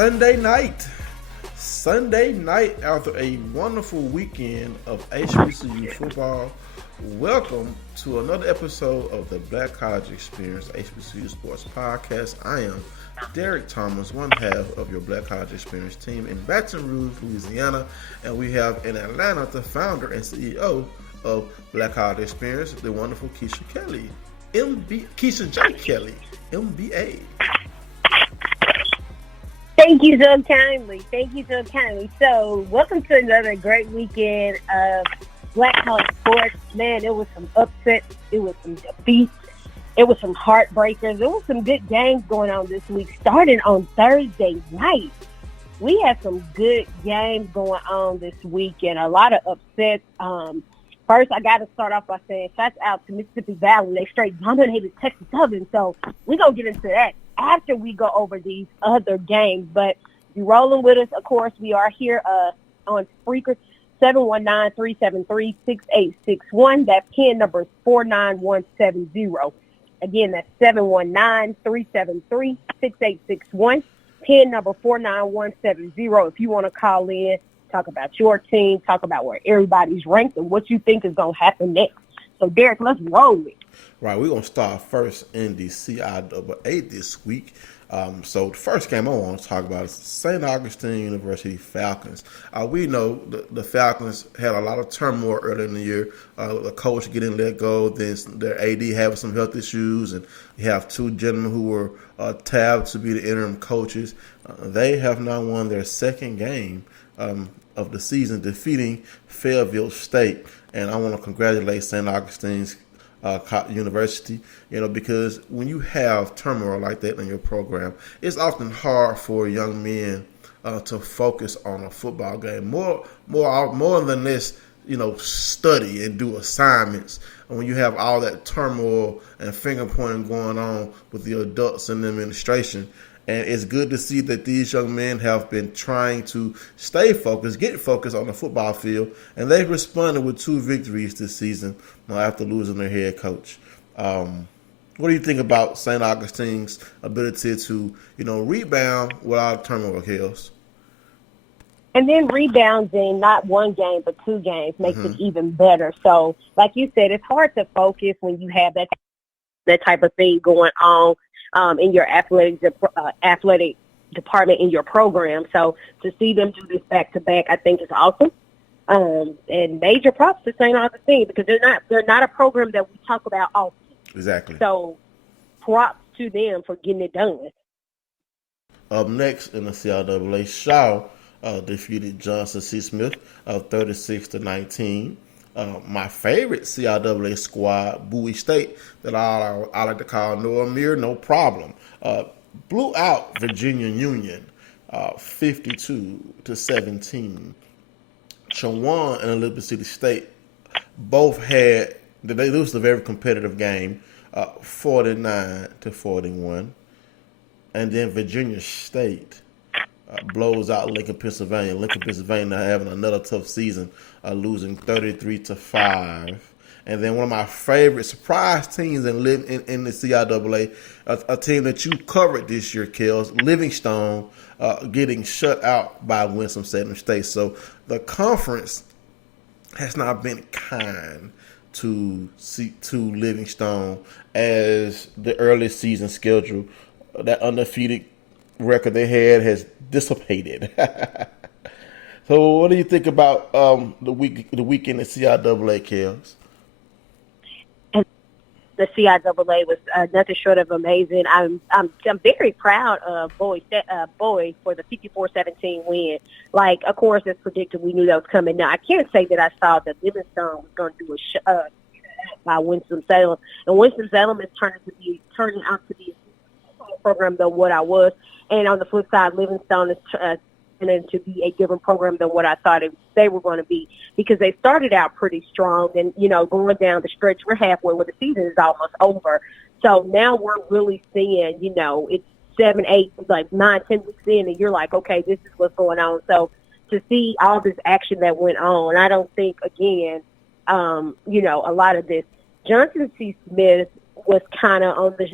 Sunday night after a wonderful weekend of HBCU football. Welcome to another episode of the Black College Experience HBCU Sports Podcast. I am Derek Thomas, one half of your Black College Experience team in Baton Rouge, Louisiana, and we have in Atlanta the founder and CEO of Black College Experience, the wonderful Keisha Kelly, Keisha J. Kelly, MBA. Thank you so kindly. So, welcome to another great weekend of Black College sports. Man, it was some upsets. It was some defeats. It was some heartbreakers. There was some good games going on this week. Starting on Thursday night, we had some good games going on this week and a lot of upsets. First, I got to start off by saying shout out to Mississippi Valley. They straight dominated Texas Southern. So we're going to get into that after we go over these other games. But you're rolling with us, of course. We are here on Spreaker, 719-373-6861. That PIN number is 49170. Again, that's 719-373-6861. PIN number 49170. If you want to call in, talk about your team, talk about where everybody's ranked and what you think is going to happen next. So, Derek, let's roll it. Right, we're going to start first in the CIAA this week. So the first game I want to talk about is St. Augustine University Falcons. We know the Falcons had a lot of turmoil earlier in the year. The coach getting let go, then their AD having some health issues, and you have two gentlemen who were tabbed to be the interim coaches. They have now won their second game of the season, defeating Fayetteville State. And I want to congratulate St. Augustine's University, because when you have turmoil like that in your program, it's often hard for young men to focus on a football game. More than this, study and do assignments. And when you have all that turmoil and finger pointing going on with the adults in the administration. And it's good to see that these young men have been trying to stay focused, get focused on the football field, and they've responded with 2 victories this season after losing their head coach. What do you think about St. Augustine's ability to, rebound without turmoil, Kels? And then rebounding, not one game but 2 games, makes it even better. So, like you said, it's hard to focus when you have that type of thing going on. In your athletic department in your program. So to see them do this back-to-back, I think is awesome. And major props to St. Augustine because they're not a program that we talk about often. Exactly. So props to them for getting it done. Up next in the CIAA, SAU defeated Johnson C. Smith 36-19. My favorite CIAA squad, Bowie State, that I like to call Noah Muir, no problem, blew out Virginia Union 52-17. Chowan and Elizabeth City State both they lost a very competitive game, 49-41. And then Virginia State blows out Lincoln, Pennsylvania. Lincoln, Pennsylvania having another tough season, losing 33-5. And then one of my favorite surprise teams in the CIAA, a team that you covered this year, Kels, Livingstone, getting shut out by Winston-Salem State. So the conference has not been kind to Livingstone as the early season schedule, that undefeated record they had has dissipated. So what do you think about the weekend at CIAA, Kels? The CIAA was nothing short of amazing. I'm very proud of Bowie for the 54-17 win. Like, of course, as predicted, we knew that was coming. Now, I can't say that I saw that Livingstone was going to do a by Winston-Salem, and Winston-Salem is turning out to be a program than what I was. And on the flip side, Livingstone is turning to be a different program than what I thought they were going to be, because they started out pretty strong. And, going down the stretch, we're halfway where the season is almost over. So now we're really seeing, it's 7, 8, like 9, 10 weeks in, and you're like, okay, this is what's going on. So to see all this action that went on, I don't think, again, a lot of this. Johnson C. Smith was kind of on the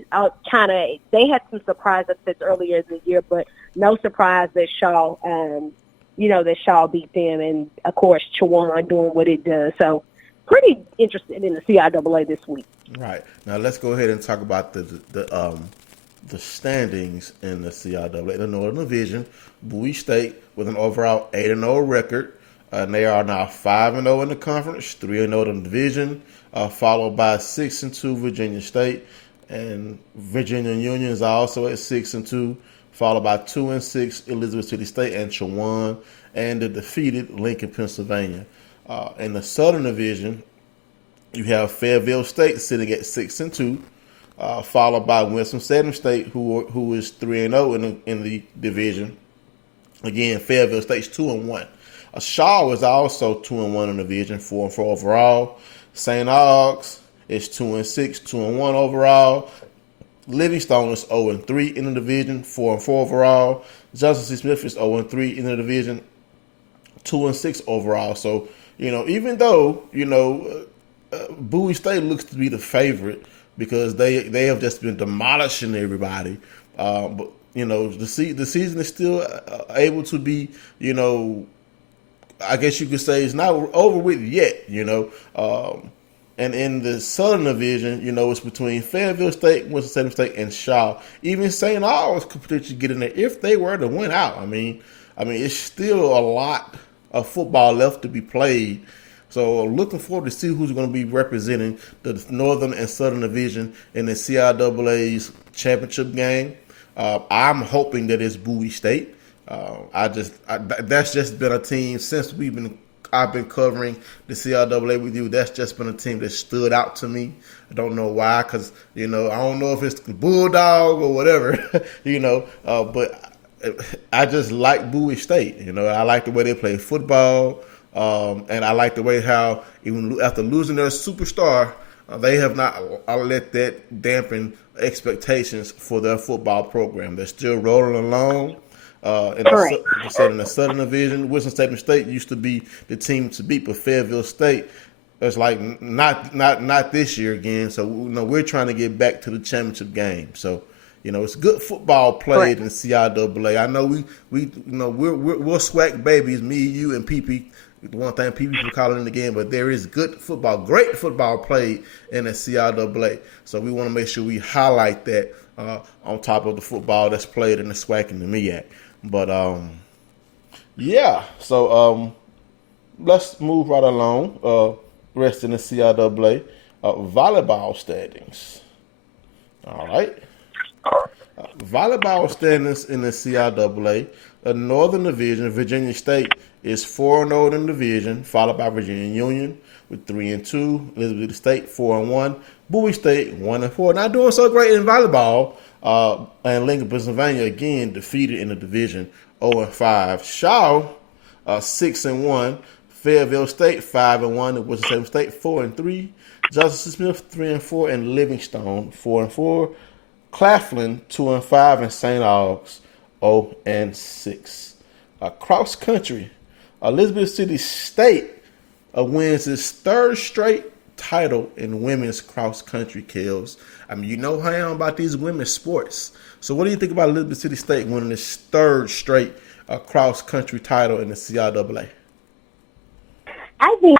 they had some surprise upsets earlier in the year, but no surprise that Shaw, that Shaw beat them, and of course Chowan doing what it does. So pretty interested in the CIAA this week. Right. Now let's go ahead and talk about the standings in the CIAA. The Northern Division, Bowie State with an overall 8-0 record. They are now 5-0 in the conference, 3-0 in the division, followed by 6-2 Virginia State, and Virginia Union is also at 6-2, followed by 2-6 Elizabeth City State and Chowan, and the defeated Lincoln, Pennsylvania. In the Southern Division, you have Fayetteville State sitting at 6-2, followed by Winston-Salem State, who is 3-0 in the division. Again, Fayetteville State's 2-1. Shaw is also 2-1 in the division, 4-4 overall. St. Aug's is 2-6, 2-1 overall. Livingstone is 0-3 in the division, 4-4 overall. Johnson C. Smith is 0-3 in the division, 2-6 overall. So, even though, Bowie State looks to be the favorite because they have just been demolishing everybody. But, the season is still able to be, I guess you could say it's not over with yet, and in the Southern Division, it's between Fayetteville State, Winston-Salem State, and Shaw. Even St. Aug's could potentially get in there if they were to win out. I mean, it's still a lot of football left to be played. So looking forward to see who's going to be representing the Northern and Southern Division in the CIAA's championship game. I'm hoping that it's Bowie State. That's just been a team since I've been covering the CIAA with you. That's just been a team that stood out to me. I don't know why, because I don't know if it's the Bulldog or whatever, but I just like Bowie State. I like the way they play football, and I like the way how even after losing their superstar, they have not let that dampen expectations for their football program. They're still rolling along. In the Southern Division, Winston-Salem State used to be the team to beat, but Fayetteville State, it's like not this year again. So we're trying to get back to the championship game. So it's good football played in CIAA. I know we're swag babies, me, you, and PP. The one thing PP will call it in the game, but there is good football, great football played in the CIAA. So we want to make sure we highlight that on top of the football that's played in the SWAC and the MEAC. But, so let's move right along. Rest in the CIAA. Volleyball standings. All right. Volleyball standings in the CIAA. The Northern Division, Virginia State is 4-0 in the division, followed by Virginia Union with 3-2. Elizabeth State 4-1. Bowie State 1-4. Not doing so great in volleyball. And Lincoln, Pennsylvania, again, defeated in the division, 0-5. Shaw, 6-1. Fayetteville State, 5-1. And Winston-Salem State, 4-3. Johnson Smith, 3-4. And Livingstone, 4-4. Claflin, 2-5. And St. Aug's, 0-6. Cross country, Elizabeth City State wins its third straight title in women's cross country, Kels. I mean, you know how I am about these women's sports. So what do you think about Elizabeth City State winning its third straight cross country title in the CIAA? I think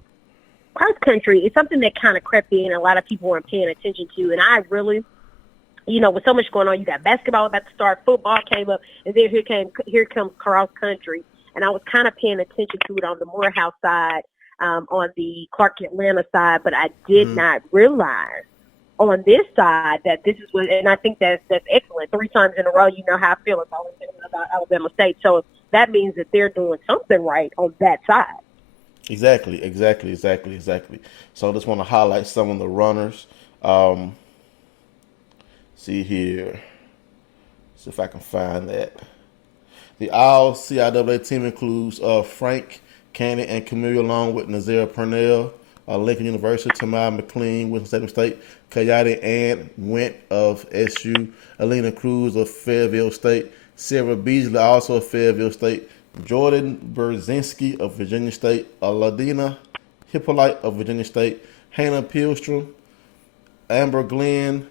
cross country is something that kind of crept in. A lot of people weren't paying attention to, and I really, with so much going on, you got basketball about to start, football came up, and then here comes cross country, and I was kind of paying attention to it on the Morehouse side. On the Clark Atlanta side, but I did not realize on this side that this is what, and I think that's excellent. 3 times in a row, you know how I feel about Alabama State. So that means that they're doing something right on that side. Exactly. So I just want to highlight some of the runners. See here. See if I can find that. The All CIAA team includes Frank Cannon and Camille, along with Nazira Purnell, Lincoln University, Tamar McLean, Winston-Salem State, Kayati Ann Went of SU, Alina Cruz of Fayetteville State, Sarah Beasley, also of Fayetteville State, Jordan Berzinski of Virginia State, Ladina Hippolyte of Virginia State, Hannah Pilstrom, Amber Glenn,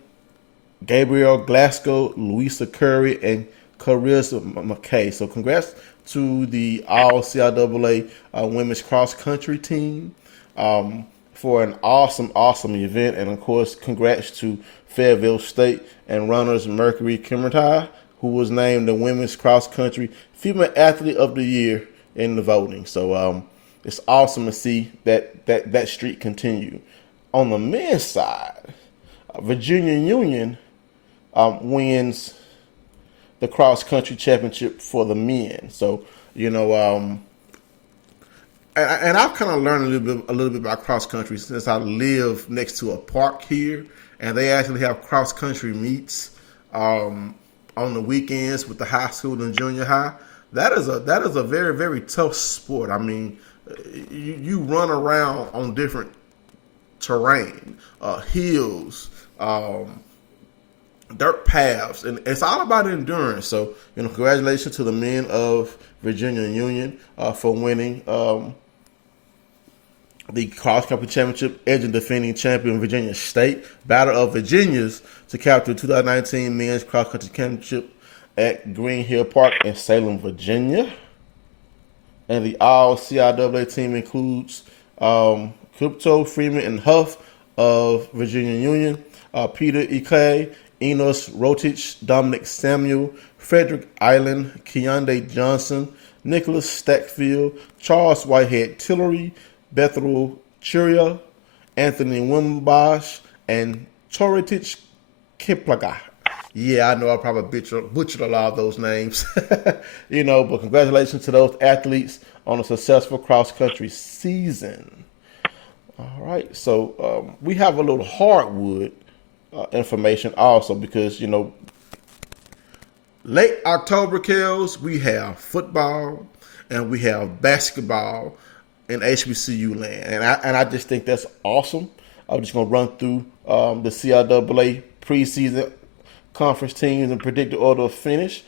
Gabrielle Glasgow, Louisa Curry, and Carissa McKay. So congrats to the all CIAA women's cross country team for an awesome event. And of course, congrats to Fayetteville State and runners Mercury Kimmerty, who was named the women's cross country female athlete of the year in the voting. So it's awesome to see that streak continue. On the men's side, Virginia Union wins the cross country championship for the men. So, and I've kind of learned a little bit about cross country since I live next to a park here, and they actually have cross country meets on the weekends with the high school and junior high. That is a very, very tough sport. I mean, you run around on different terrain, hills, dirt paths, and it's all about endurance. So, congratulations to the men of Virginia Union for winning the cross country championship, edging defending champion Virginia State. Battle of Virginias to capture the 2019 men's cross country championship at Green Hill Park in Salem, Virginia. And the all CIAA team includes Crypto, Freeman, and Huff of Virginia Union, Peter Ike, Enos Rotich, Dominic Samuel, Frederick Island, Keondae Johnson, Nicholas Stackfield, Charles Whitehead Tillery, Bethel Churia, Anthony Wimbosh, and Toritich Kiplaga. Yeah, I know I probably butchered a lot of those names, but congratulations to those athletes on a successful cross-country season. All right, so we have a little hardwood information also because, late October, Kels, we have football and we have basketball in HBCU land. And I just think that's awesome. I'm just going to run through the CIAA preseason conference teams and predicted order of finish.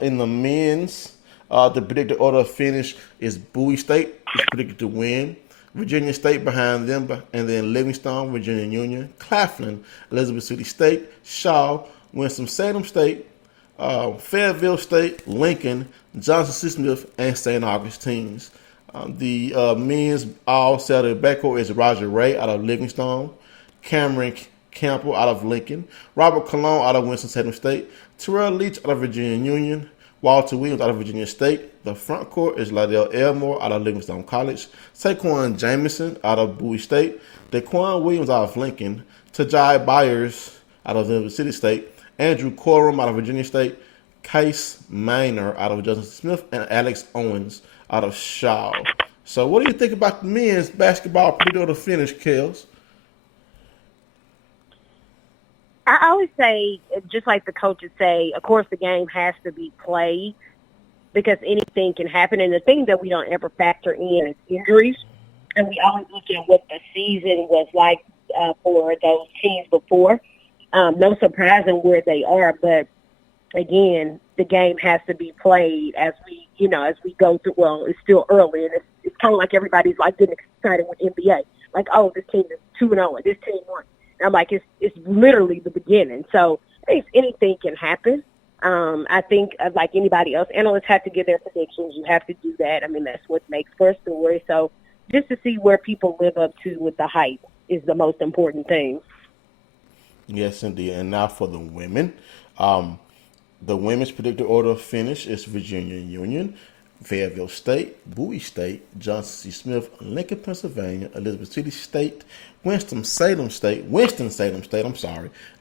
In the men's, the predicted order of finish is Bowie State is predicted to win. Virginia State behind them, and then Livingstone, Virginia Union, Claflin, Elizabeth City State, Shaw, Winston-Salem State, Fayetteville State, Lincoln, Johnson Smith, and St. Augustine's. The men's all-Saturday backcourt is Roger Ray out of Livingstone, Cameron Campbell out of Lincoln, Robert Cologne out of Winston-Salem State, Terrell Leach out of Virginia Union, Walter Williams out of Virginia State. The front court is Liddell Elmore out of Livingstone College, Saquon Jameson out of Bowie State, Daquan Williams out of Lincoln, Tajai Byers out of Elizabeth City State, Andrew Corum out of Virginia State, Case Minor out of Justin Smith, and Alex Owens out of Shaw. So what do you think about the men's basketball predicted order finish, Kels? I always say, just like the coaches say, of course the game has to be played because anything can happen. And the thing that we don't ever factor in is injuries. And we always look at what the season was like for those teams before. No surprise in where they are, but again, the game has to be played as we go through. Well, it's still early, and it's kind of like everybody's like getting excited with NBA. Like, oh, this team is 2-0, and this team won. And I'm like, it's literally the beginning. So I think anything can happen. I think, like anybody else, analysts have to give their predictions. You have to do that. I mean, that's what makes for a story. So just to see where people live up to with the hype is the most important thing. Yes, indeed. And now for the women. The women's predicted order of finish is Virginia Union, Fayetteville State, Bowie State, Johnson C. Smith, Lincoln, Pennsylvania, Elizabeth City State, Winston-Salem State,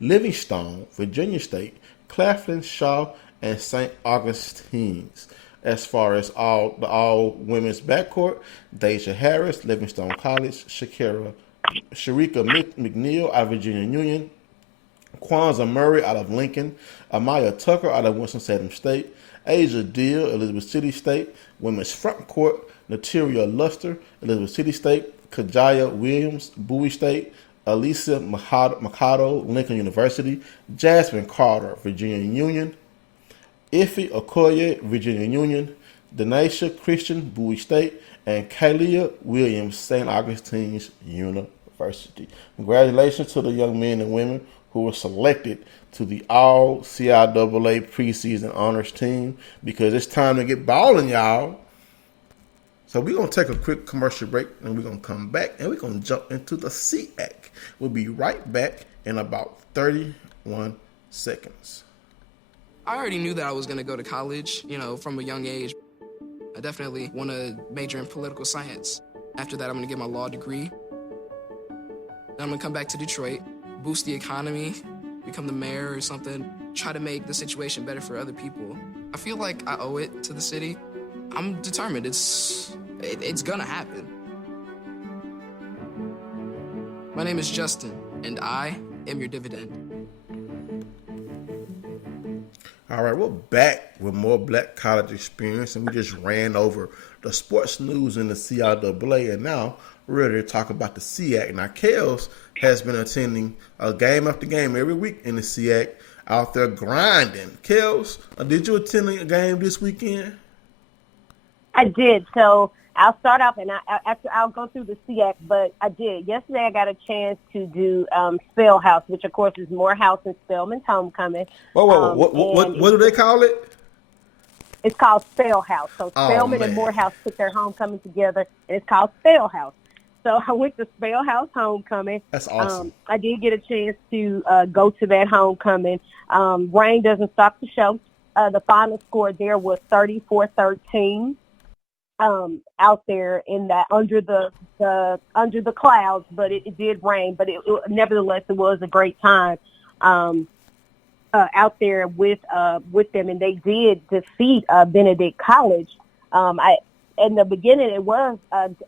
Livingstone, Virginia State, Claflin, Shaw, and St. Augustine's. As far as all women's backcourt, Deja Harris, Livingstone College, Sharika McNeil out of Virginia Union, Kwanzaa Murray out of Lincoln, Amaya Tucker out of Winston-Salem State, Asia Deal, Elizabeth City State, Women's Front Court, Natalia Luster, Elizabeth City State, Kajaya Williams, Bowie State, Alicia Mikado, Lincoln University, Jasmine Carter, Virginia Union, Ife Okoye, Virginia Union, Denisha Christian, Bowie State, and Kalia Williams, St. Augustine's University. University. Congratulations to the young men and women who were selected to the all CIAA preseason honors team, because it's time to get balling, y'all. So we're going to take a quick commercial break, and we're going to come back, and we're going to jump into the SEAC. We'll be right back in about 31 seconds. I already knew that I was going to go to college, from a young age. I definitely want to major in political science. After that, I'm going to get my law degree. Then I'm going to come back to Detroit, boost the economy, become the mayor or something, try to make the situation better for other people. I feel like I owe it to the city. I'm determined. It's going to happen. My name is Justin, and I am your dividend. All right, we're back with more Black College Experience, and we just ran over the sports news in the CIAA, and now we're ready to talk about the SEAC. Now, Kels has been attending game after game every week in the SEAC, out there grinding. Kels, did you attend a game this weekend? I did. So I'll start off, and I'll go through the SEAC, but I did. Yesterday I got a chance to do Spell House, which, of course, is Morehouse and Spellman's homecoming. Whoa. What do they call it? It's called Spell House. So Spellman and Morehouse put their homecoming together, and it's called Spell House. So I went to Spell House homecoming. That's awesome. I did get a chance to go to that homecoming. Rain doesn't stop the show. The final score there was 34-13. Out there in that under the clouds, but it did rain. But nevertheless, it was a great time out there with them, and they did defeat Benedict College. In the beginning, it was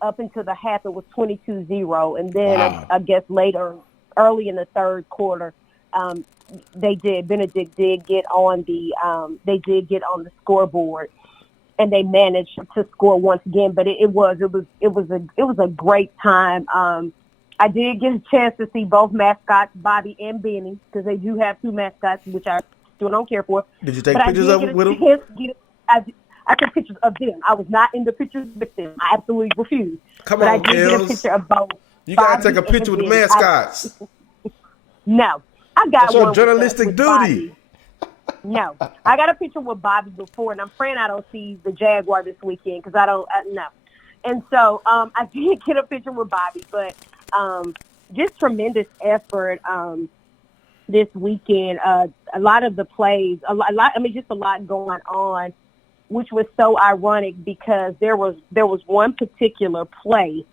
up until the half, it was 22-0, and then wow. I guess later, early in the third quarter, Benedict did get on the scoreboard. And they managed to score once again, but it was a great time. I did get a chance to see both mascots, Bobby and Benny, because they do have two mascots, which I still don't care for. Did you take pictures of them with them? I took pictures of them. I was not in the pictures with them. I absolutely refused. Come but on, I did get a picture of both. You gotta take a picture with the mascots. No, I got That's one. your journalistic duty. Bobby. No, I got a picture with Bobby before, and I'm praying I don't see the Jaguar this weekend because I don't know. And so I did get a picture with Bobby, but just tremendous effort this weekend. A lot of the plays, just a lot going on, which was so ironic because there was one particular play.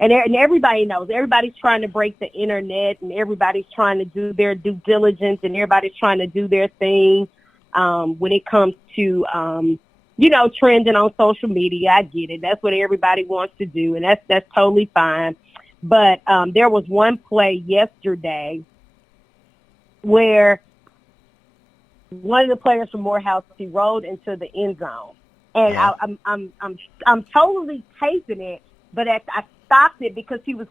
And everybody knows. Everybody's trying to break the internet, and everybody's trying to do their due diligence, and everybody's trying to do their thing when it comes to, trending on social media. I get it. That's what everybody wants to do, and that's totally fine. But there was one play yesterday where one of the players from Morehouse, he rolled into the end zone, and I'm totally taping it, but I stopped it because he was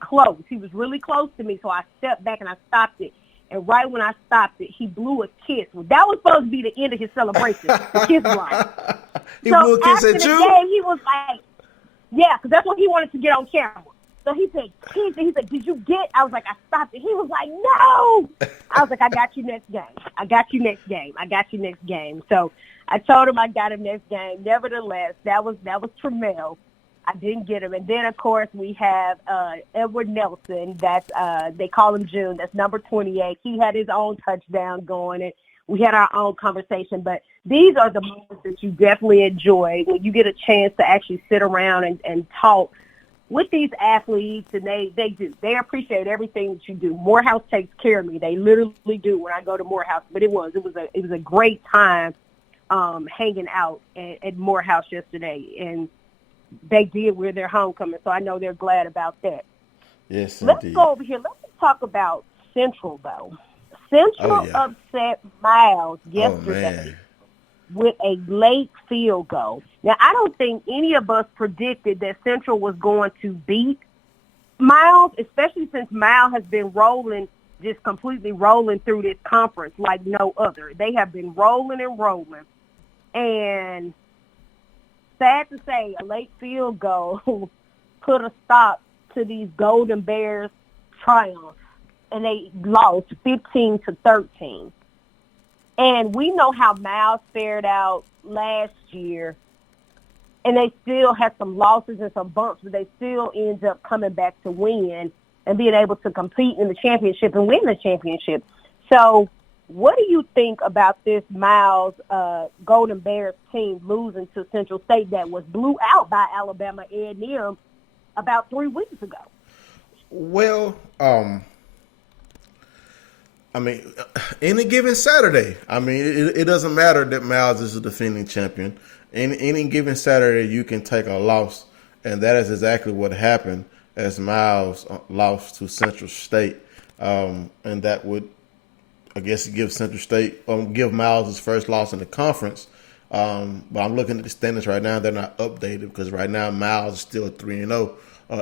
close. He was really close to me, so I stepped back and I stopped it. And right when I stopped it, he blew a kiss. Well, that was supposed to be the end of his celebration, the kiss line. He blew a kiss at you? Game, he was like, yeah, because that's what he wanted to get on camera. So he said, kiss. He said, did you get? I was like, I stopped it. He was like, no. I was like, I got you next game. I got you next game. I got you next game. So I told him I got him next game. Nevertheless, that was Tremel. I didn't get him. And then, of course, we have Edward Nelson. That's they call him June. That's number 28. He had his own touchdown going, and we had our own conversation. But these are the moments that you definitely enjoy when you get a chance to actually sit around and talk with these athletes, and they do. They appreciate everything that you do. Morehouse takes care of me. They literally do when I go to Morehouse. But it was a great time hanging out at Morehouse yesterday, and they did with their homecoming, so I know they're glad about that. Yes, Let's indeed. go over here. Let's talk about Central, though. Central upset Miles yesterday with a late field goal. Now, I don't think any of us predicted that Central was going to beat Miles, especially since Miles has been just completely rolling through this conference like no other. They have been rolling and rolling. And sad to say, a late field goal put a stop to these Golden Bears triumphs, and they lost 15-13. And we know how Miles fared out last year, and they still had some losses and some bumps, but they still end up coming back to win and being able to compete in the championship and win the championship. So what do you think about this Miles Golden Bears team losing to Central State that was blew out by Alabama A&M about 3 weeks ago? Well, I mean, any given Saturday, I mean, it doesn't matter that Miles is a defending champion. Any given Saturday, you can take a loss, and that is exactly what happened as Miles lost to Central State, and that would, I guess, give Central State, give Miles his first loss in the conference. But I'm looking at the standings right now; they're not updated because right now Miles is still 3-0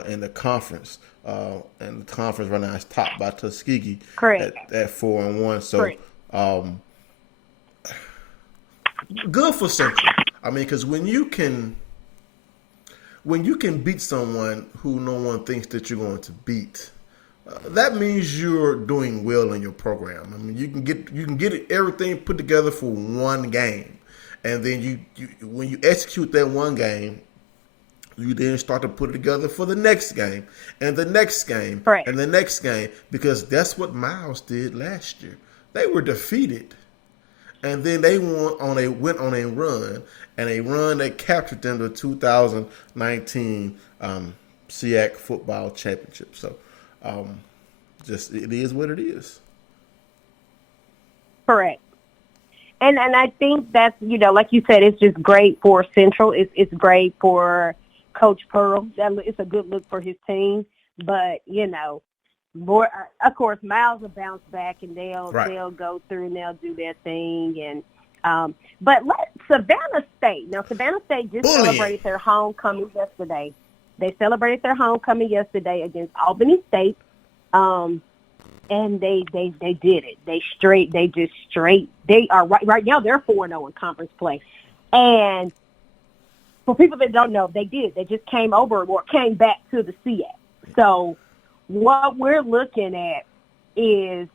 in the conference, and the conference right now is topped by Tuskegee at 4-1. So, good for Central. I mean, because when you can beat someone who no one thinks that you're going to beat, that means you're doing well in your program. I mean, you can get everything put together for one game, and then you when you execute that one game, you then start to put it together for the next game and the next game and the next game, because that's what Miles did last year. They were defeated, and then they went on a run, and a run that captured them the 2019 SEAC football championship. So, just it is what it is. Correct. And I think that's, like you said, it's just great for Central. It's great for Coach Pearl. It's a good look for his team. But, more, of course, Miles will bounce back, and they'll go through and they'll do their thing. And but Savannah State. Now, Savannah State just celebrated their homecoming yesterday. They celebrated their homecoming yesterday against Albany State. And they did it. They are right now they're 4-0 in conference play. And for people that don't know, they just came back to the SEAC. So what we're looking at is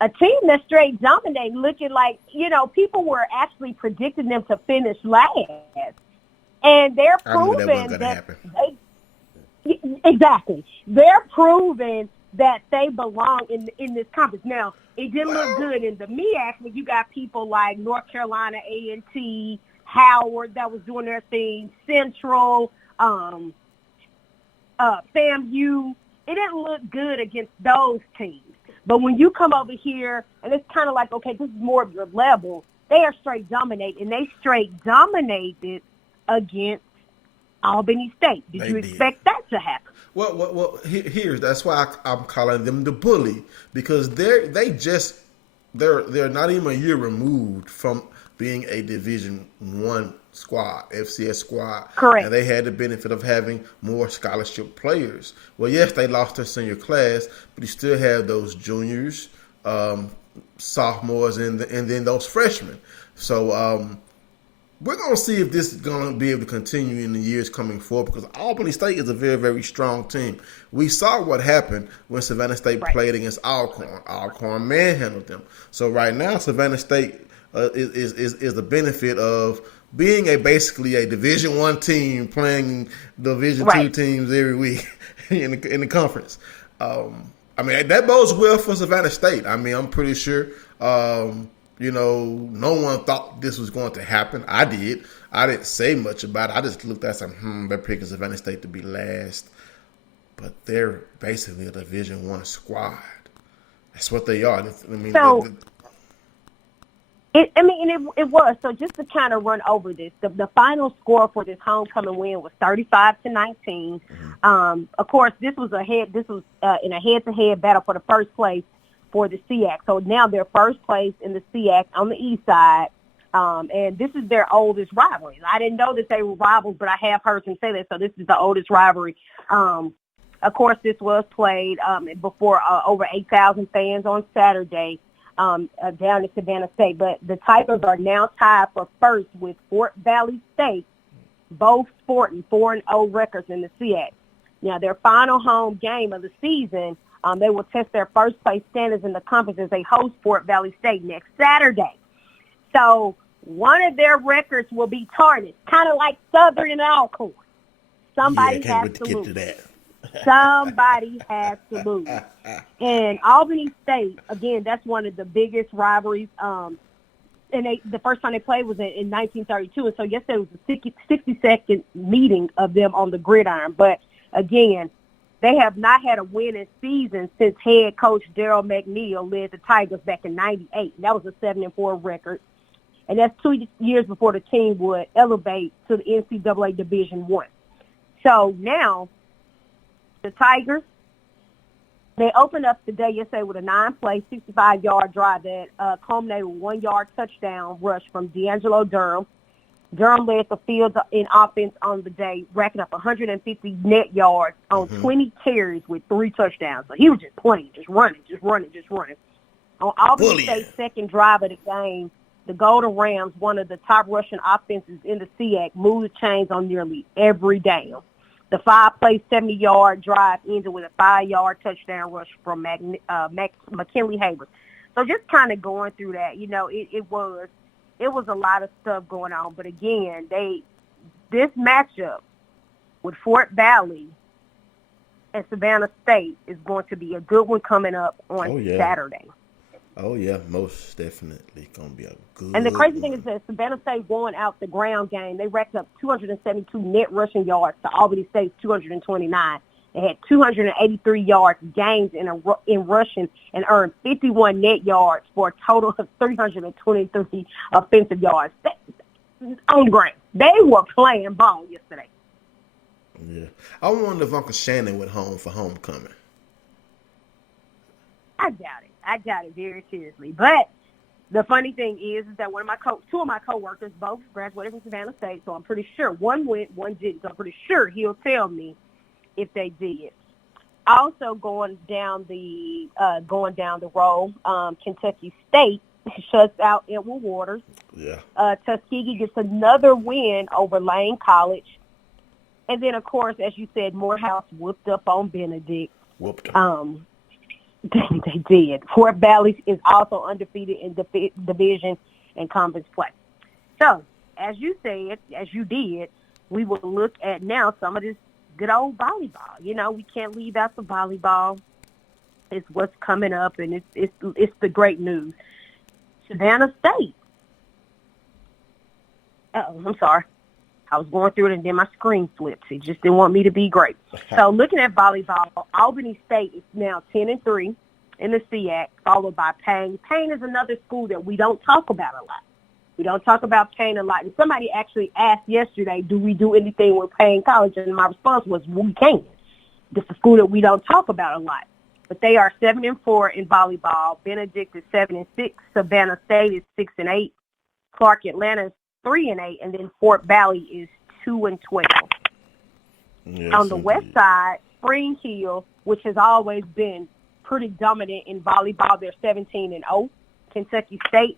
a team that's straight dominating, looking like, people were actually predicting them to finish last. And they're proving that exactly. They're proving that they belong in this conference. Now, it didn't look good in the MEAC when you got people like North Carolina A&T, Howard that was doing their thing, Central, FAMU. It didn't look good against those teams. But when you come over here, and it's kind of like, okay, this is more of your level, they are straight dominating, and they straight dominated against Albany State. Did you expect that to happen? Well, that's why I'm calling them the bully, because they're not even a year removed from being a Division I squad, FCS squad. Correct. And they had the benefit of having more scholarship players. Well, yes, they lost their senior class, but you still have those juniors, sophomores, and then those freshmen. So we're going to see if this is going to be able to continue in the years coming forward, because Albany State is a very, very strong team. We saw what happened when Savannah State played against Alcorn. Alcorn manhandled them. So right now, Savannah State is the benefit of being basically a Division I team playing Division II teams every week in the conference. I mean, that bodes well for Savannah State. I mean, I'm pretty sure. No one thought this was going to happen. I did. I didn't say much about it. I just looked at some, they're picking Savannah State to be last. But they're basically a Division I squad. That's what they are. I mean, it was. So just to kind of run over this, the final score for this homecoming win was 35-19. Mm-hmm. Of course, this was in a head-to-head battle for the first place for the SEAC. So now they're first place in the SEAC on the east side, and this is their oldest rivalry. I didn't know that they were rivals, but I have heard them say that, so this is the oldest rivalry. Of course, this was played before over 8,000 fans on Saturday down at Savannah State, but the Tigers are now tied for first with Fort Valley State, both sporting 4-0 records in the SEAC. Now, their final home game of the season, they will test their first place standings in the conference as they host Fort Valley State next Saturday. So one of their records will be tarnished, kind of like Southern and Alcorn. Somebody has to lose. To that. Somebody has to lose. And Albany State, again, that's one of the biggest rivalries. And the first time they played was in 1932. And so yesterday was the 60-second meeting of them on the gridiron. But, again, they have not had a winning season since head coach Daryl McNeil led the Tigers back in 98. That was a 7-4 record. And that's 2 years before the team would elevate to the NCAA Division I. So now the Tigers, they opened up the day yesterday with a 9-play, 65-yard drive that culminated with 1-yard touchdown rush from D'Angelo Durham. Durham led the field in offense on the day, racking up 150 net yards on 20 carries with 3 touchdowns. So he was just playing, just running. On Albany State's second drive of the game, the Golden Rams, one of the top rushing offenses in the SEAC, moved the chains on nearly every down. The 5-play, 70-yard drive ended with a 5-yard touchdown rush from McKinley Havers. So just kind of going through that, it was a lot of stuff going on. But again, this matchup with Fort Valley and Savannah State is going to be a good one coming up on Saturday. Oh, yeah, most definitely going to be a good one. And the crazy thing is that Savannah State won out the ground game. They racked up 272 net rushing yards to Albany State's 229. They had 283 yards gained in rushing and earned 51 net yards for a total of 323 offensive yards. On the ground. They were playing ball yesterday. Yeah. I wonder if Uncle Shannon went home for homecoming. I doubt it very seriously. But the funny thing is that two of my coworkers both graduated from Savannah State, so I'm pretty sure one went, one didn't. So I'm pretty sure he'll tell me if they did. Also going down the road, Kentucky State shuts out Edward Waters. Yeah. Tuskegee gets another win over Lane College. And then, of course, as you said, Morehouse whooped up on Benedict. Whooped them. They did. Fort Valley is also undefeated in division and conference play. So, as you said, as you did, we will look at now some of this good old volleyball. We can't leave out the volleyball. It's what's coming up, and it's the great news. Savannah State. I'm sorry. I was going through it, and then my screen flipped. It just didn't want me to be great. So looking at volleyball, Albany State is now 10-3 in the SEAC, followed by Payne. Payne is another school that we don't talk about a lot. We don't talk about Payne a lot. And somebody actually asked yesterday, do we do anything with Payne College? And my response was, we can. This is a school that we don't talk about a lot. But they are 7-4 in volleyball. Benedict is 7-6. Savannah State is 6-8. Clark Atlanta is 3-8, and then Fort Valley is 2-12. Yes, on the west side, Spring Hill, which has always been pretty dominant in volleyball, they're 17-0. Kentucky State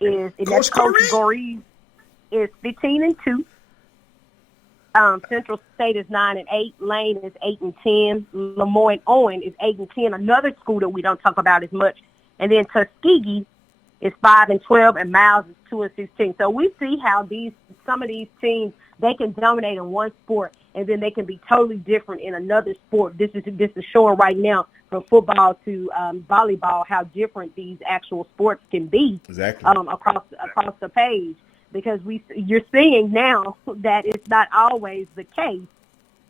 is Coach Goree is 15-2. Central State is 9-8. Lane is 8-10. Lemoyne Owen is 8-10. Another school that we don't talk about as much. And then Tuskegee is 5-12, and Miles is 2-16. So we see how some of these teams, they can dominate in one sport, and then they can be totally different in another sport. This is showing right now from football to volleyball how different these actual sports can be. Exactly. Across the page, because you're seeing now that it's not always the case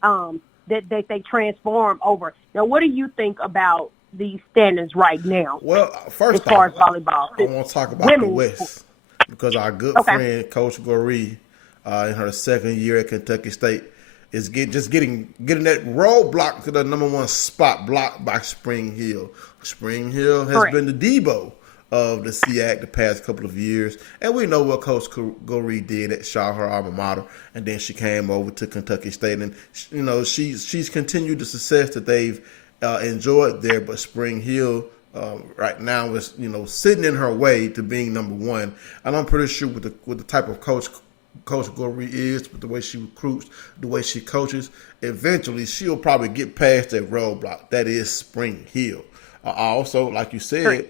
that they transform over. Now, what do you think about these standards right now? Well, first as far as volleyball, I want to talk about the West, because our good friend Coach Goree, in her second year at Kentucky State, is getting that roadblock to the number one spot, blocked by Spring Hill. Spring Hill has been the Debo of the SEAC the past couple of years, and we know what Coach Goree did at Shaw, her alma mater, and then she came over to Kentucky State, and she's continued the success that they've enjoyed there, but Spring Hill right now is sitting in her way to being number one. And I'm pretty sure with the type of coach Coach Goree is, the way she recruits, the way she coaches, eventually she'll probably get past that roadblock. That is Spring Hill. Also, like you said,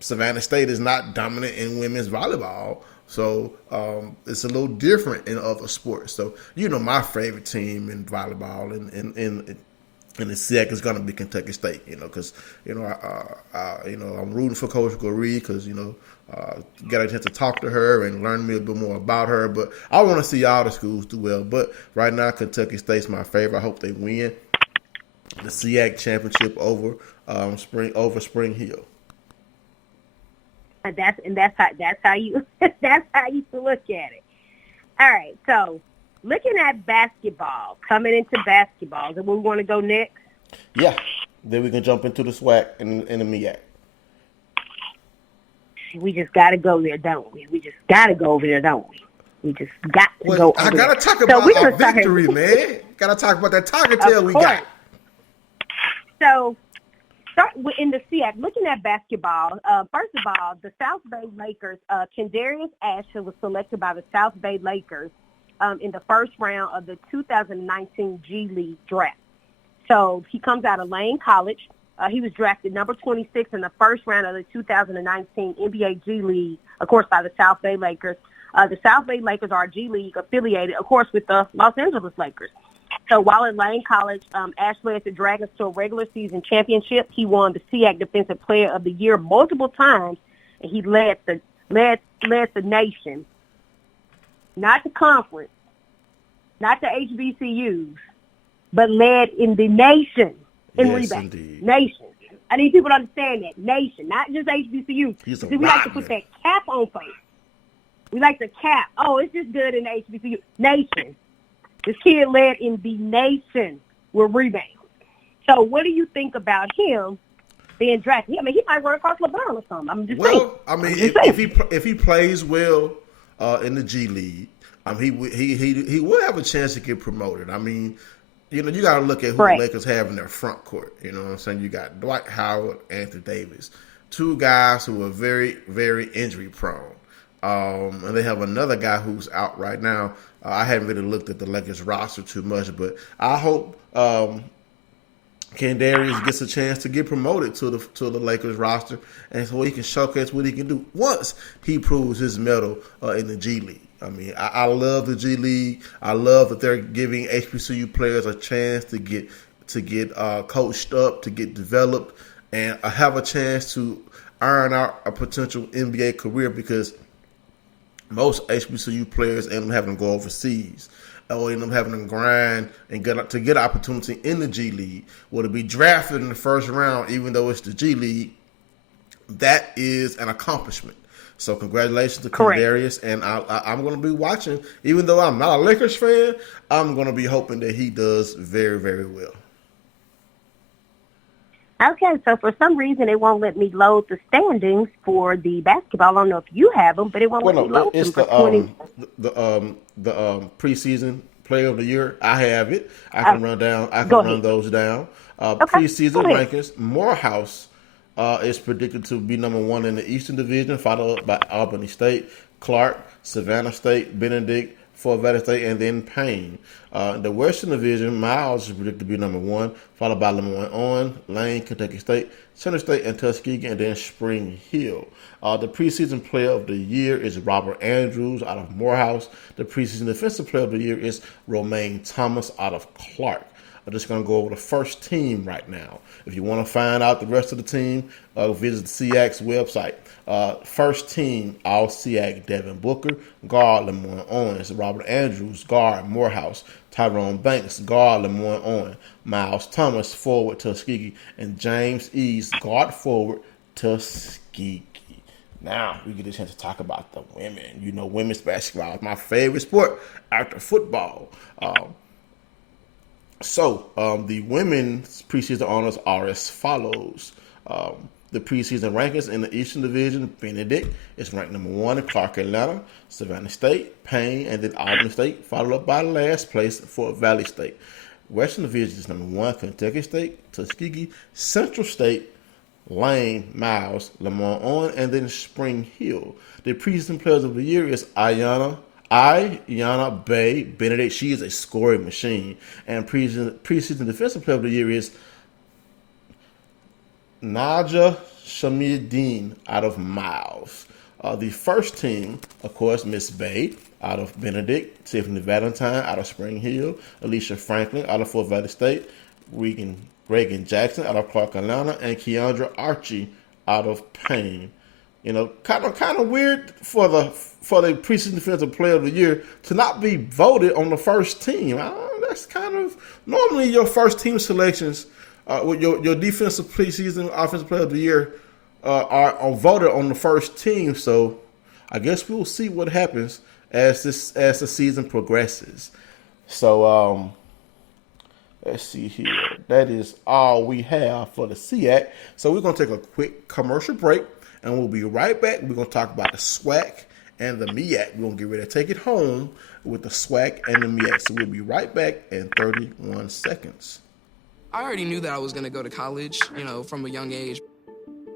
Savannah State is not dominant in women's volleyball. So it's a little different in other sports. So, my favorite team in volleyball and the SEC is going to be Kentucky State, because, I'm rooting for Coach Goree because, got a chance to talk to her and learn a bit more about her. But I want to see all the schools do well. But right now, Kentucky State's my favorite. I hope they win the SEAC championship over Spring Hill. That's how you that's how you look at it. All right, so looking at basketball, coming into basketball, is that where we want to go next? Yeah, then we can jump into the SWAC and the MEAC. We just got to go there, don't we? We just got to go over there, don't we? We just got to go over there. I got to talk about our victory, man. Got to talk about that Tiger tail we got. So, start in the SEAC, looking at basketball, first of all, the South Bay Lakers, Kendarius Asher was selected by the South Bay Lakers in the first round of the 2019 G League draft. So he comes out of Lane College. He was drafted number 26 in the first round of the 2019 NBA G League, of course, by the South Bay Lakers. The South Bay Lakers are G League affiliated, of course, with the Los Angeles Lakers. So while at Lane College, Ash led the Dragons to a regular season championship. He won the SEAC Defensive Player of the Year multiple times, and he led the nation, not the conference, not the HBCUs, but led in the nation in rebounds. Nation. I need people to understand that. Nation, not just HBCUs. See, we like to put that cap on folks. We like to cap. Oh, it's just good in the HBCU. Nation. This kid led in the nation with rebounds. So what do you think about him being drafted? I mean, he might run across LeBron or something. I'm just saying. Well, I mean, if he plays well in the G League, he would have a chance to get promoted. I mean, you got to look at who the Lakers have in their front court. You know what I'm saying? You got Dwight Howard, Anthony Davis, two guys who are very, very injury prone. And they have another guy who's out right now. I haven't really looked at the Lakers roster too much, but I hope Kendarius gets a chance to get promoted to the Lakers roster, and so he can showcase what he can do once he proves his mettle in the G League. I mean, I love the G League. I love that they're giving HBCU players a chance to get coached up, to get developed, and have a chance to earn out a potential NBA career, because most HBCU players end up having to go overseas, or end up having to grind and get opportunity in the G League, or to be drafted in the first round, even though it's the G League. That is an accomplishment. So congratulations to Kendarius, and I'm going to be watching. Even though I'm not a Lakers fan, I'm going to be hoping that he does very, very well. Okay, so for some reason it won't let me load the standings for the basketball. I don't know if you have them, but it won't let me load them for 20. The preseason player of the year. I have it. I can run those down. Preseason rankings. Morehouse is predicted to be number 1 in the Eastern Division, followed by Albany State, Clark, Savannah State, Benedict, Fort Valley State, and then Payne. The Western Division, Miles is predicted to be number 1, followed by Lemoyne-Owen, Lane, Kentucky State, Center State, and Tuskegee, and then Spring Hill. The preseason player of the year is Robert Andrews out of Morehouse. The preseason defensive player of the year is Romaine Thomas out of Clark. I'm just going to go over the first team right now. If you want to find out the rest of the team, visit the SEAC's website. First team, all SEAC: Devin Booker, guard Lemoyne-Owen, Robert Andrews, guard Morehouse, Tyrone Banks, guard Lemoyne-Owen, Miles Thomas, forward Tuskegee, and James East, guard forward Tuskegee. Now we get a chance to talk about the women. Women's basketball is my favorite sport after football. So the women's preseason honors are as follows. The preseason rankings in the Eastern Division: Benedict is ranked number 1 in Clark, Atlanta, Savannah State, Payne, and then Albany State, followed up by last place, Fort Valley State. Western Division is number 1, Kentucky State, Tuskegee, Central State, Lane, Miles, Lemoyne-Owen, and then Spring Hill. The preseason players of the year is Ayana Yana Bay Benedict. She is a scoring machine. And preseason defensive player of the year is Naja Shamideen out of Miles. The first team, of course, Miss Bay out of Benedict, Tiffany Valentine out of Spring Hill, Alicia Franklin out of Fort Valley State, Reagan Jackson out of Clark Carolina, and Keandra Archie out of Payne. Kind of weird for the preseason defensive player of the year to not be voted on the first team. That's kind of normally your first team selections. Your defensive preseason offensive player of the year are voted on the first team. So I guess we'll see what happens as the season progresses. So let's see here. That is all we have for the SEAC. So we're gonna take a quick commercial break, and we'll be right back. We're gonna talk about the SWAC and the MEAC. We're gonna get ready to take it home with the SWAC and the MEAC. So we'll be right back in 31 seconds. I already knew that I was going to go to college, from a young age.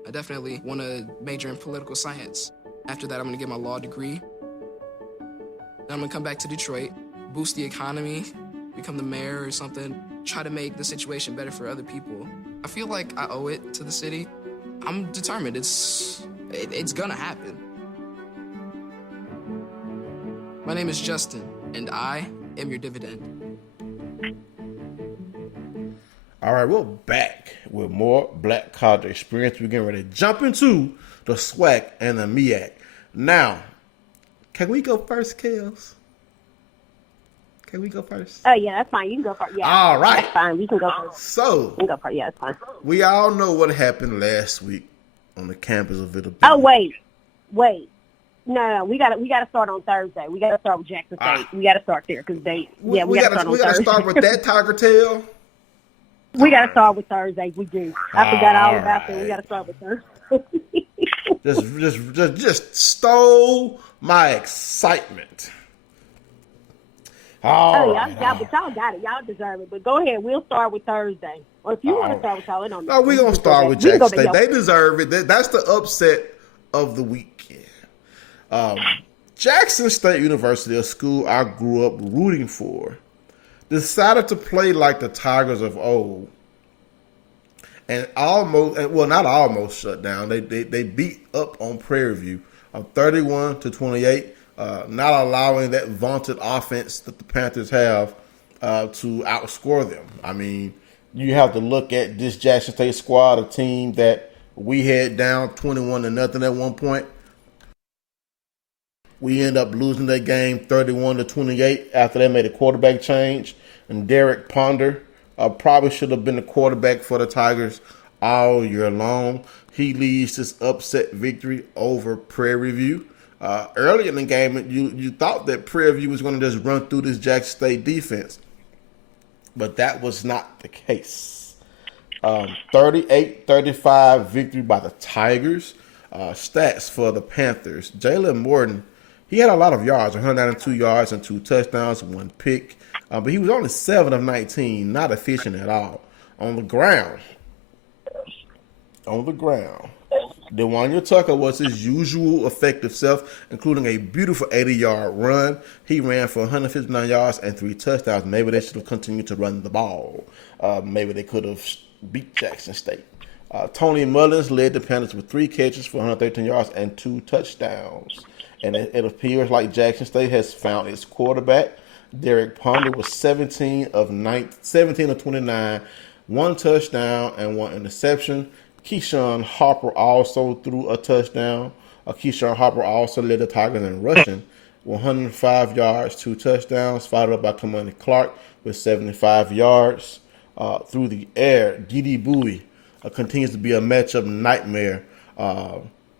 I definitely want to major in political science. After that, I'm going to get my law degree. Then I'm going to come back to Detroit, boost the economy, become the mayor or something, try to make the situation better for other people. I feel like I owe it to the city. I'm determined. It's going to happen. My name is Justin, and I am your dividend. All right, we're back with more Black College Experience. We're getting ready to jump into the SWAC and the MEAC. Now, can we go first, Kels? Can we go first? Oh, yeah, that's fine. You can go first. Yeah. All right. That's fine. We can go first. So, we can go first. Yeah, that's fine. We all know what happened last week on the campus of Vita. Oh, wait. No, we got to start on Thursday. We got to start with Jackson State. We got to start there because we got to start on Thursday. We got to start with that Tiger Tail. We got to start with Thursday. We do. I forgot all about that. We got to start with Thursday. just stole my excitement. Y'all got it. Y'all deserve it. But go ahead. We'll start with Thursday. Or if you want to start with y'all, no, we're going to start with Jackson State. They deserve it. That's the upset of the weekend. Jackson State University, a school I grew up rooting for, decided to play like the Tigers of old, and not almost shut down. They beat up on Prairie View 31-28, not allowing that vaunted offense that the Panthers have to outscore them. I mean, you have to look at this Jackson State squad, a team that we had down 21-0 at one point. We end up losing that game 31-28 after they made a quarterback change. And Derek Ponder probably should have been the quarterback for the Tigers all year long. He leads this upset victory over Prairie View. Early in the game, you thought that Prairie View was going to just run through this Jackson State defense. But that was not the case. 38-35 victory by the Tigers. Stats for the Panthers. Jalen Morton, he had a lot of yards, 192 yards and 2 touchdowns, 1 pick. But he was only 7 of 19, not efficient at all. On the ground, DeWanya Tucker was his usual effective self, including a beautiful 80-yard run. He ran for 159 yards and 3 touchdowns. Maybe they should have continued to run the ball. Maybe they could have beat Jackson State. Tony Mullins led the Panthers with 3 catches for 113 yards and 2 touchdowns. And it appears like Jackson State has found its quarterback. Derek Ponder was 17 of 29, 1 touchdown and 1 interception. Keyshawn Harper also threw a touchdown. Keyshawn Harper also led the Tigers in rushing, 105 yards, 2 touchdowns, followed up by Kamani Clark with 75 yards. Through the air, D.D. Bowie continues to be a matchup nightmare.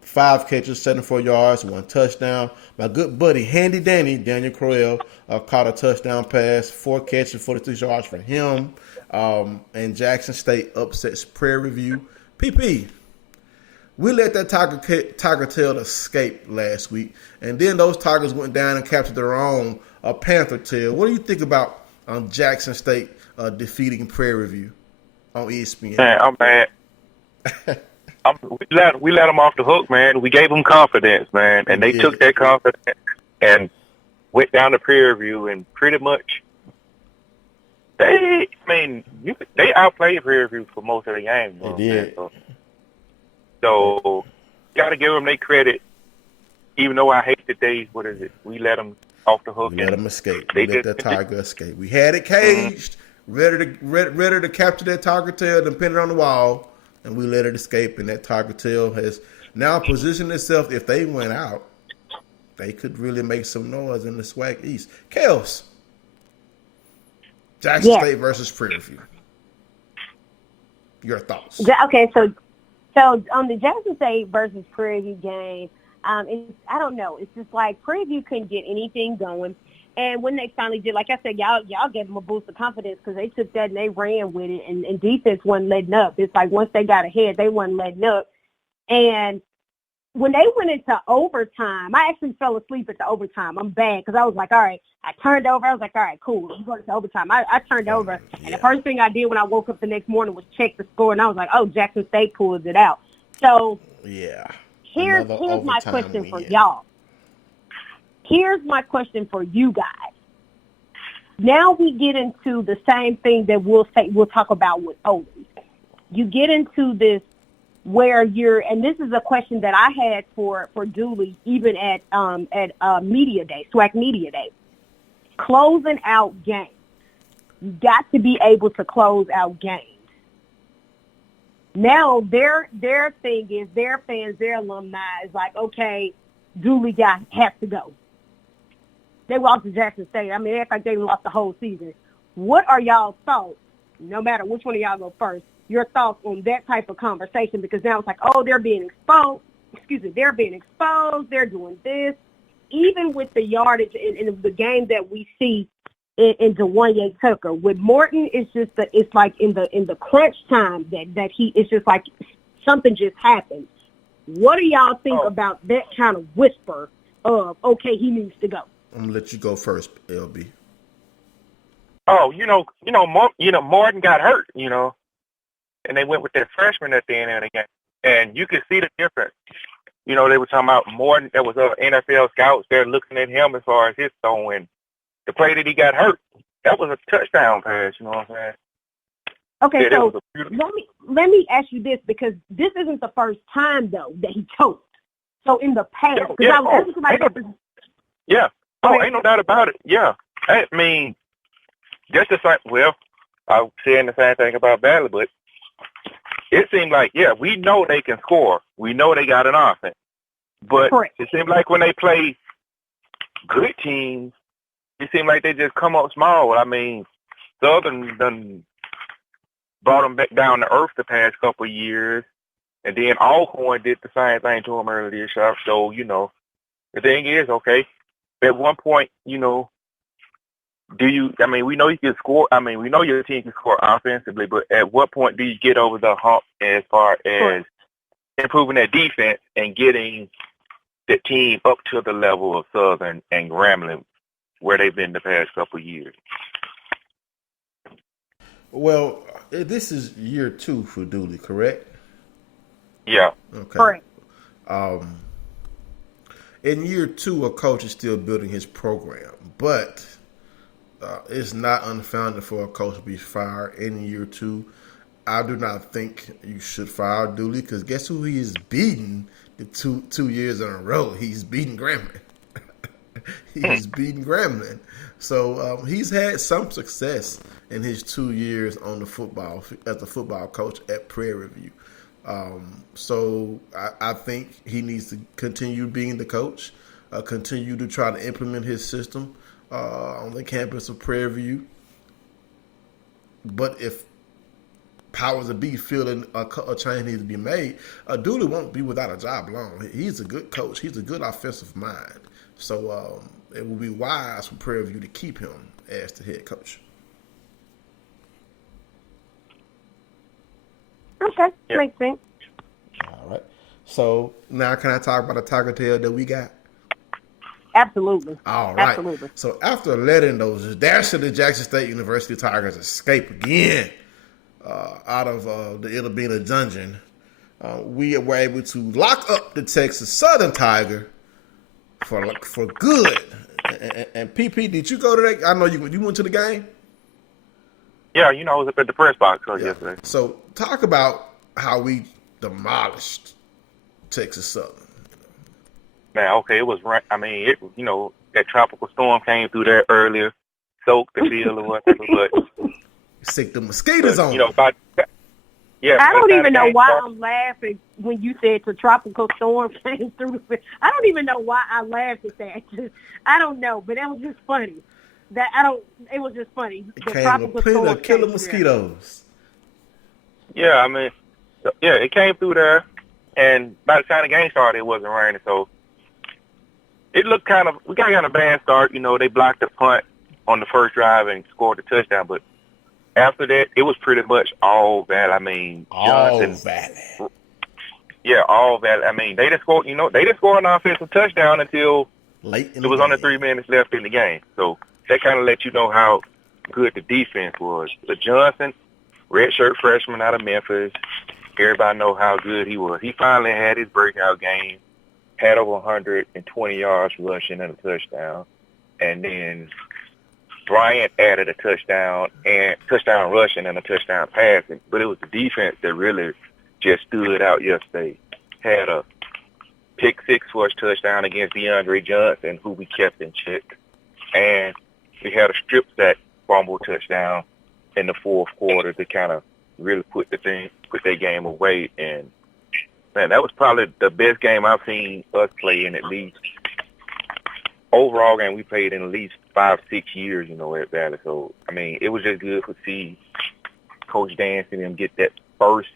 5 catches, 74 yards, 1 touchdown. My good buddy, Handy Danny, Daniel Crowell, caught a touchdown pass, 4 catches, 46 yards for him. And Jackson State upsets Prairie View. PP, we let that tiger tail escape last week, and then those Tigers went down and captured their own Panther tail. What do you think about Jackson State defeating Prairie View on ESPN? Man, I'm mad. We let them off the hook, man. We gave them confidence, man, and they took that confidence and went down to Prairie View and pretty much they outplayed Prairie View for most of the game. They did. So got to give them their credit, even though I hate that we let them off the hook. We let them escape. We let that tiger escape. We had it caged, ready to capture that tiger tail and pin it on the wall, and we let it escape, and that tiger tail has now positioned itself. If they went out, they could really make some noise in the SWAC East. Kels, Jackson State versus Prairie View. Your thoughts? Okay, so on the Jackson State versus Prairie View game, I don't know. It's just like Prairie View couldn't get anything going. And when they finally did, like I said, y'all gave them a boost of confidence because they took that and they ran with it, and defense wasn't letting up. It's like once they got ahead, they wasn't letting up. And when they went into overtime, I actually fell asleep at the overtime. I'm bad because I was like, all right. I turned over. I was like, all right, cool. Let's go to overtime. I turned over, and the first thing I did when I woke up the next morning was check the score, and I was like, oh, Jackson State pulls it out. So here's my question for y'all. Here's my question for you guys. Now we get into the same thing that we'll talk about with Owens. You get into this where and this is a question that I had for Dooley even at Media Day, SWAC Media Day. Closing out games. You got to be able to close out games. Now their thing is their fans, their alumni is like, okay, Dooley has to go. They lost to Jackson State. I mean, they act like they lost the whole season. What are y'all's thoughts, no matter which one of y'all go first, your thoughts on that type of conversation? Because now it's like, oh, they're being exposed. They're being exposed. They're doing this. Even with the yardage in the game that we see in Dewanye Tucker, with Morton, it's just that it's like in the crunch time that it's just like something just happened. What do y'all think about that kind of whisper of, okay, he needs to go? I'm gonna let you go first, LB. Oh, Morton got hurt, and they went with their freshman at the end of the game, and you could see the difference. They were talking about Morton. There was NFL scouts there looking at him as far as his throwing. The play that he got hurt, that was a touchdown pass. You know what I'm saying? Okay, so let me ask you this, because this isn't the first time though that he choked. So in the past, ain't no doubt about it. Yeah, I mean, just the same. Well, I was saying the same thing about Bradley, but it seemed like, we know they can score. We know they got an offense. But it seemed like when they play good teams, it seemed like they just come up small. I mean, Southern done brought them back down to earth the past couple of years. And then Alcorn did the same thing to them earlier this year. So, the thing is, okay, at one point, we know you can score. I mean, we know your team can score offensively, but at what point do you get over the hump as far as improving that defense and getting the team up to the level of Southern and Grambling where they've been the past couple of years? Well, this is year 2 for Dooley, correct? Yeah. Okay. Correct. In year 2, a coach is still building his program, but it's not unfounded for a coach to be fired in year 2. I do not think you should fire Dooley, because guess who he is beating the two years in a row? He's beating Grambling. He's beating Grambling. So he's had some success in his 2 years on the football as a football coach at Prairie View. So I think he needs to continue being the coach, continue to try to implement his system on the campus of Prairie View. But if powers that be feeling a change needs to be made, Dooley won't be without a job long. He's a good coach. He's a good offensive mind. So it will be wise for Prairie View to keep him as the head coach. Okay, makes sense. All right. So now can I talk about the tiger tail that we got? Absolutely. All right. Absolutely. So after letting those dash of the Jackson State University Tigers escape again out of the Itabena dungeon, we were able to lock up the Texas Southern Tiger for good. And PP, did you go to that? I know you went to the game. Yeah, I was up at the press box yesterday. So talk about how we demolished Texas Southern. Man, okay, it was right. I mean, that tropical storm came through there earlier, soaked the field or whatever. But sick the mosquitoes on. I don't even know why I'm laughing when you said the tropical storm came through. I don't even know why I laughed at that. I don't know, but that was just funny. It was just funny. The tropical storm came killer mosquitoes. Yeah, I mean, it came through there, and by the time the game started, it wasn't raining, so it looked we got kind of bad start. They blocked the punt on the first drive and scored the touchdown, but after that, it was pretty much all Valley. I mean, Johnson. All Valley. Yeah, all Valley. I mean, they just scored. They didn't score an offensive touchdown until late. It was under 3 minutes left in the game. So that kind of let you know how good the defense was. But Johnson, redshirt freshman out of Memphis, everybody know how good he was. He finally had his breakout game. Had over 120 yards rushing and a touchdown, and then Bryant added a touchdown rushing and a touchdown passing, but it was the defense that really just stood out yesterday. Had a pick six for his touchdown against DeAndre Johnson, who we kept in check, and we had a strip sack fumble touchdown in the fourth quarter to kind of really put their game away. And man, that was probably the best game I've seen us play in at least. Overall game we played in at least 5-6 years, at Valley. So, I mean, it was just good to see Coach Dance and them get that first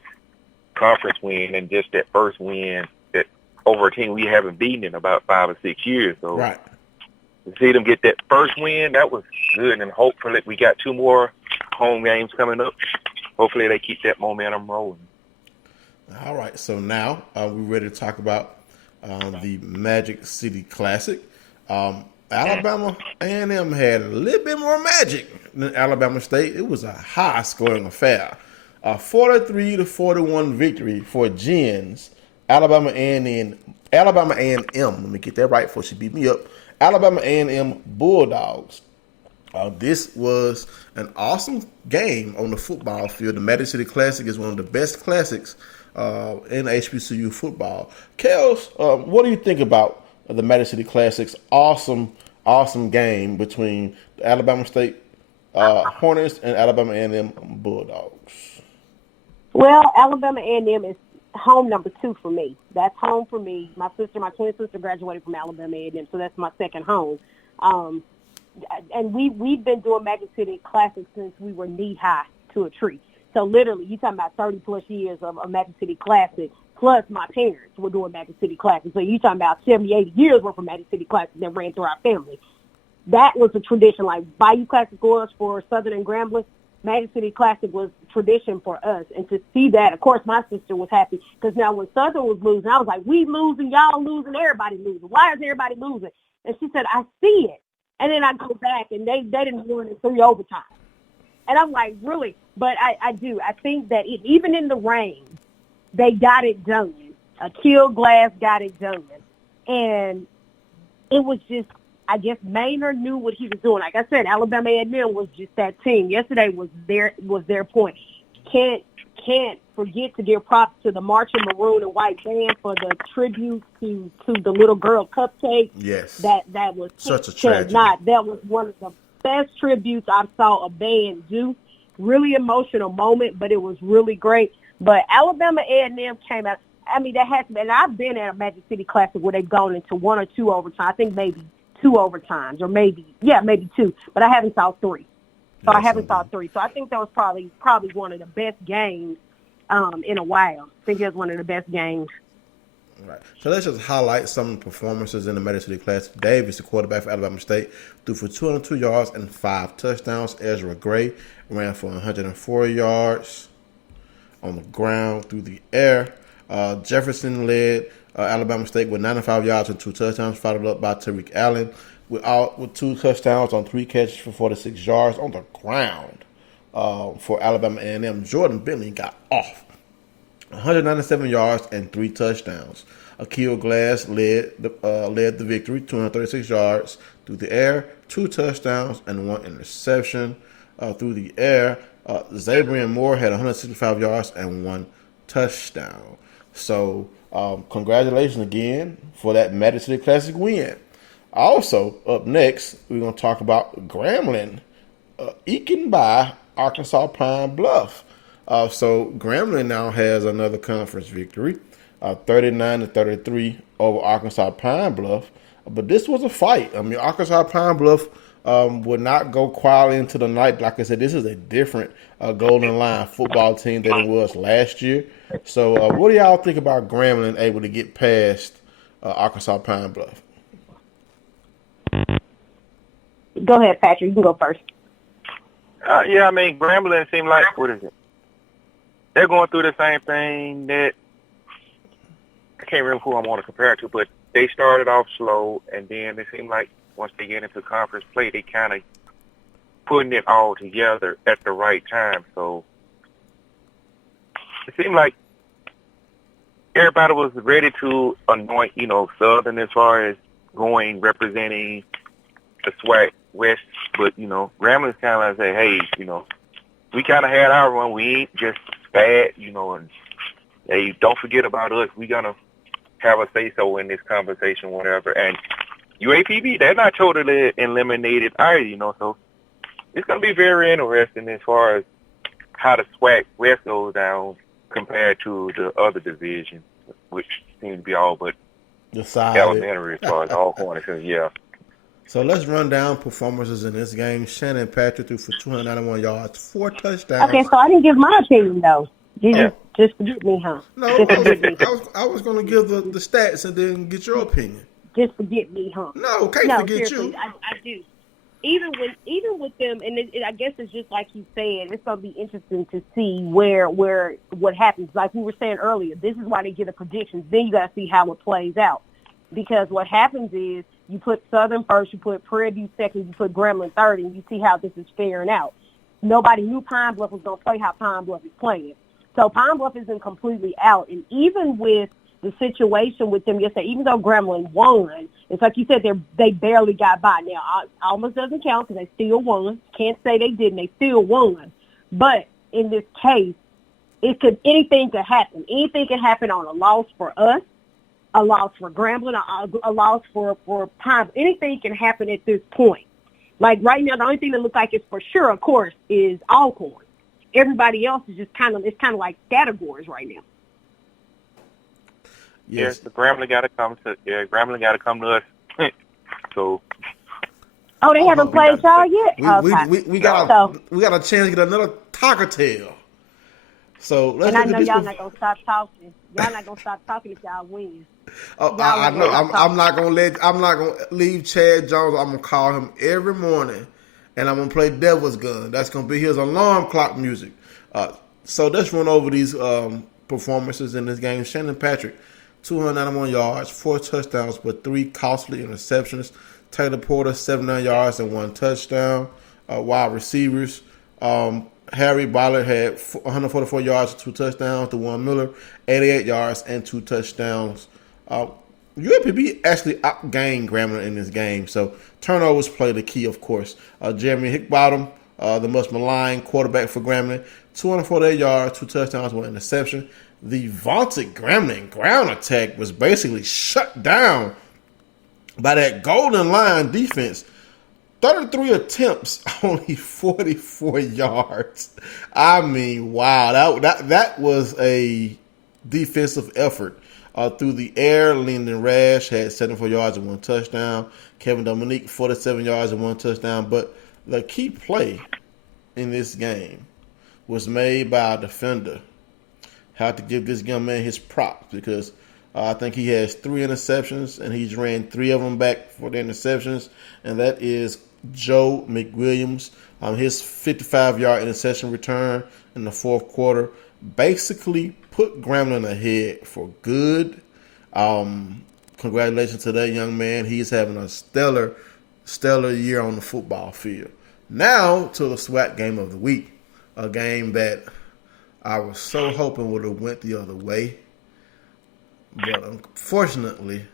conference win and just that first win that over a team we haven't beaten in about 5 or 6 years. So, right. To see them get that first win, that was good. And hopefully we got 2 more home games coming up. Hopefully they keep that momentum rolling. All right. So now we're ready to talk about the Magic City Classic. Alabama A&M had a little bit more magic than Alabama State. It was a high-scoring affair. A 43-41 victory for Gens. Alabama A&M. Let me get that right before she beat me up. Alabama A&M Bulldogs. This was an awesome game on the football field. The Magic City Classic is one of the best classics in HBCU football. Kels, what do you think about the Magic City Classic's awesome game between the Alabama State Hornets and Alabama A&M Bulldogs? Well, Alabama A&M is home number 2 for me. That's home for me. My twin sister graduated from Alabama A&M, so that's my second home. And we've been doing Magic City Classic since we were knee high to a tree. So literally, you're talking about 30 plus years of a Magic City Classic. Plus, my parents were doing Magic City Classic. So you're talking about 70, 80 years worth of Magic City Classic that ran through our family. That was a tradition. Like Bayou Classic was for Southern and Grambling, Magic City Classic was tradition for us. And to see that, of course, my sister was happy. Because now when Southern was losing, I was like, we losing, y'all losing, everybody losing. Why is everybody losing? And she said, I see it. And then I go back, and they didn't win in 3 overtime. And I'm like, really? But I do. I think that even in the rain, they got it done. Akil Glass got it done. And it was just, I guess Maynard knew what he was doing. Like I said, Alabama A&M was just that team. Yesterday was their point. Can't forget to give props to the marching maroon and white band for the tribute to the little girl Cupcake. Yes. That was such a tragedy. That was one of the best tributes I saw a band do. Really emotional moment, but it was really great. But Alabama A&M came out. I mean, that has to be, and I've been at a Magic City Classic where they've gone into 1 or 2 overtime. I think maybe 2 overtimes, or maybe 2. But I haven't saw 3. So I haven't saw 3. So I think that was probably one of the best games in a while. I think it was one of the best games. All right. So let's just highlight some performances in the Magic City Classic. Davis, the quarterback for Alabama State, threw for 202 yards and 5 touchdowns. Ezra Gray ran for 104 yards on the ground through the air. Jefferson led Alabama State with 95 yards and 2 touchdowns, followed up by Tariq Allen with 2 touchdowns on 3 catches for 46 yards on the ground for Alabama A&M. Jordan Bentley got off. 197 yards and 3 touchdowns. Akil Glass led the victory, 236 yards through the air, 2 touchdowns, and 1 interception. Through the air, Zabrian Moore had 165 yards and 1 touchdown. So, congratulations again for that Madison City Classic win. Also, up next, we're going to talk about Grambling eking by Arkansas Pine Bluff. So Grambling now has another conference victory, 39-33 over Arkansas Pine Bluff. But this was a fight. I mean, Arkansas Pine Bluff would not go quietly into the night. Like I said, this is a different Golden Line football team than it was last year. So what do y'all think about Grambling able to get past Arkansas Pine Bluff? Go ahead, Patrick. You can go first. Yeah, I mean, Grambling seemed like, what is it? They're going through the same thing that, I can't remember who I want to compare it to, but they started off slow, and then it seemed like once they get into conference play, they kind of putting it all together at the right time. So it seemed like everybody was ready to anoint, Southern as far as representing the SWAC West, but, Grambling's kind of like say, hey, we kind of had our run. We ain't just bad, and hey, don't forget about us. We're going to have a say-so in this conversation, whatever. And UAPB, they're not totally eliminated either, so it's going to be very interesting as far as how the SWAC West goes down compared to the other divisions, which seems to be all but elementary as far as Alcorn is concerned, yeah. So let's run down performances in this game. Shannon Patrick threw for 291 yards, 4 touchdowns. Okay, so I didn't give my opinion, though. Just forget me, huh? No, I was going to give the stats and then get your opinion. Just forget me, huh? No, can't forget you. I do. Even with them, and I guess it's just like you said, it's going to be interesting to see what happens. Like we were saying earlier, this is why they get the predictions. Then you got to see how it plays out. Because what happens is you put Southern first, you put Prairie View second, you put Grambling third, and you see how this is faring out. Nobody knew Pine Bluff was going to play how Pine Bluff is playing. So Pine Bluff isn't completely out. And even with the situation with them yesterday, even though Grambling won, it's like you said, they barely got by. Now, almost doesn't count because they still won. Can't say they didn't. They still won. But in this case, anything could happen. Anything can happen on a loss for us, a loss for Grambling, a loss for Pine. Anything can happen at this point. Like right now, the only thing that looks like it's for sure, of course, is Alcorn. Everybody else is just it's kind of like categories right now. Yes, the Grambling got to come to us. So. Oh, they haven't played y'all yet. We got a chance to get another taco tail. So let's. And I know y'all not gonna stop talking. Y'all not gonna stop talking if y'all win. Oh, I know. I'm not gonna leave Chad Jones. I'm gonna call him every morning, and I'm gonna play Devil's Gun. That's gonna be his alarm clock music. So let's run over these performances in this game. Shannon Patrick, 291 yards, 4 touchdowns, but 3 costly interceptions. Taylor Porter, 79 yards and 1 touchdown. Wide receivers. Harry Ballard had 144 yards and 2 touchdowns. DeJuan Miller, 88 yards and 2 touchdowns. UAPB actually outgained Grambling in this game, so turnovers played the key, of course. Jeremy Hickbottom, the much maligned quarterback for Grambling, 248 yards, 2 touchdowns, 1 interception. The vaunted Grambling ground attack was basically shut down by that Golden Line defense. 33 attempts, only 44 yards. I mean, wow, that was a defensive effort. Through the air, Lyndon Rash had 74 yards and 1 touchdown. Kevin Dominique, 47 yards and 1 touchdown. But the key play in this game was made by a defender. Had to give this young man his props because I think he has 3 interceptions, and he's ran 3 of them back for the interceptions, and that is Joe McWilliams. His 55-yard interception return in the fourth quarter basically put Grambling ahead for good. Congratulations to that young man. He's having a stellar year on the football field. Now to the SWAC game of the week, a game that I was so hoping would have went the other way. But unfortunately,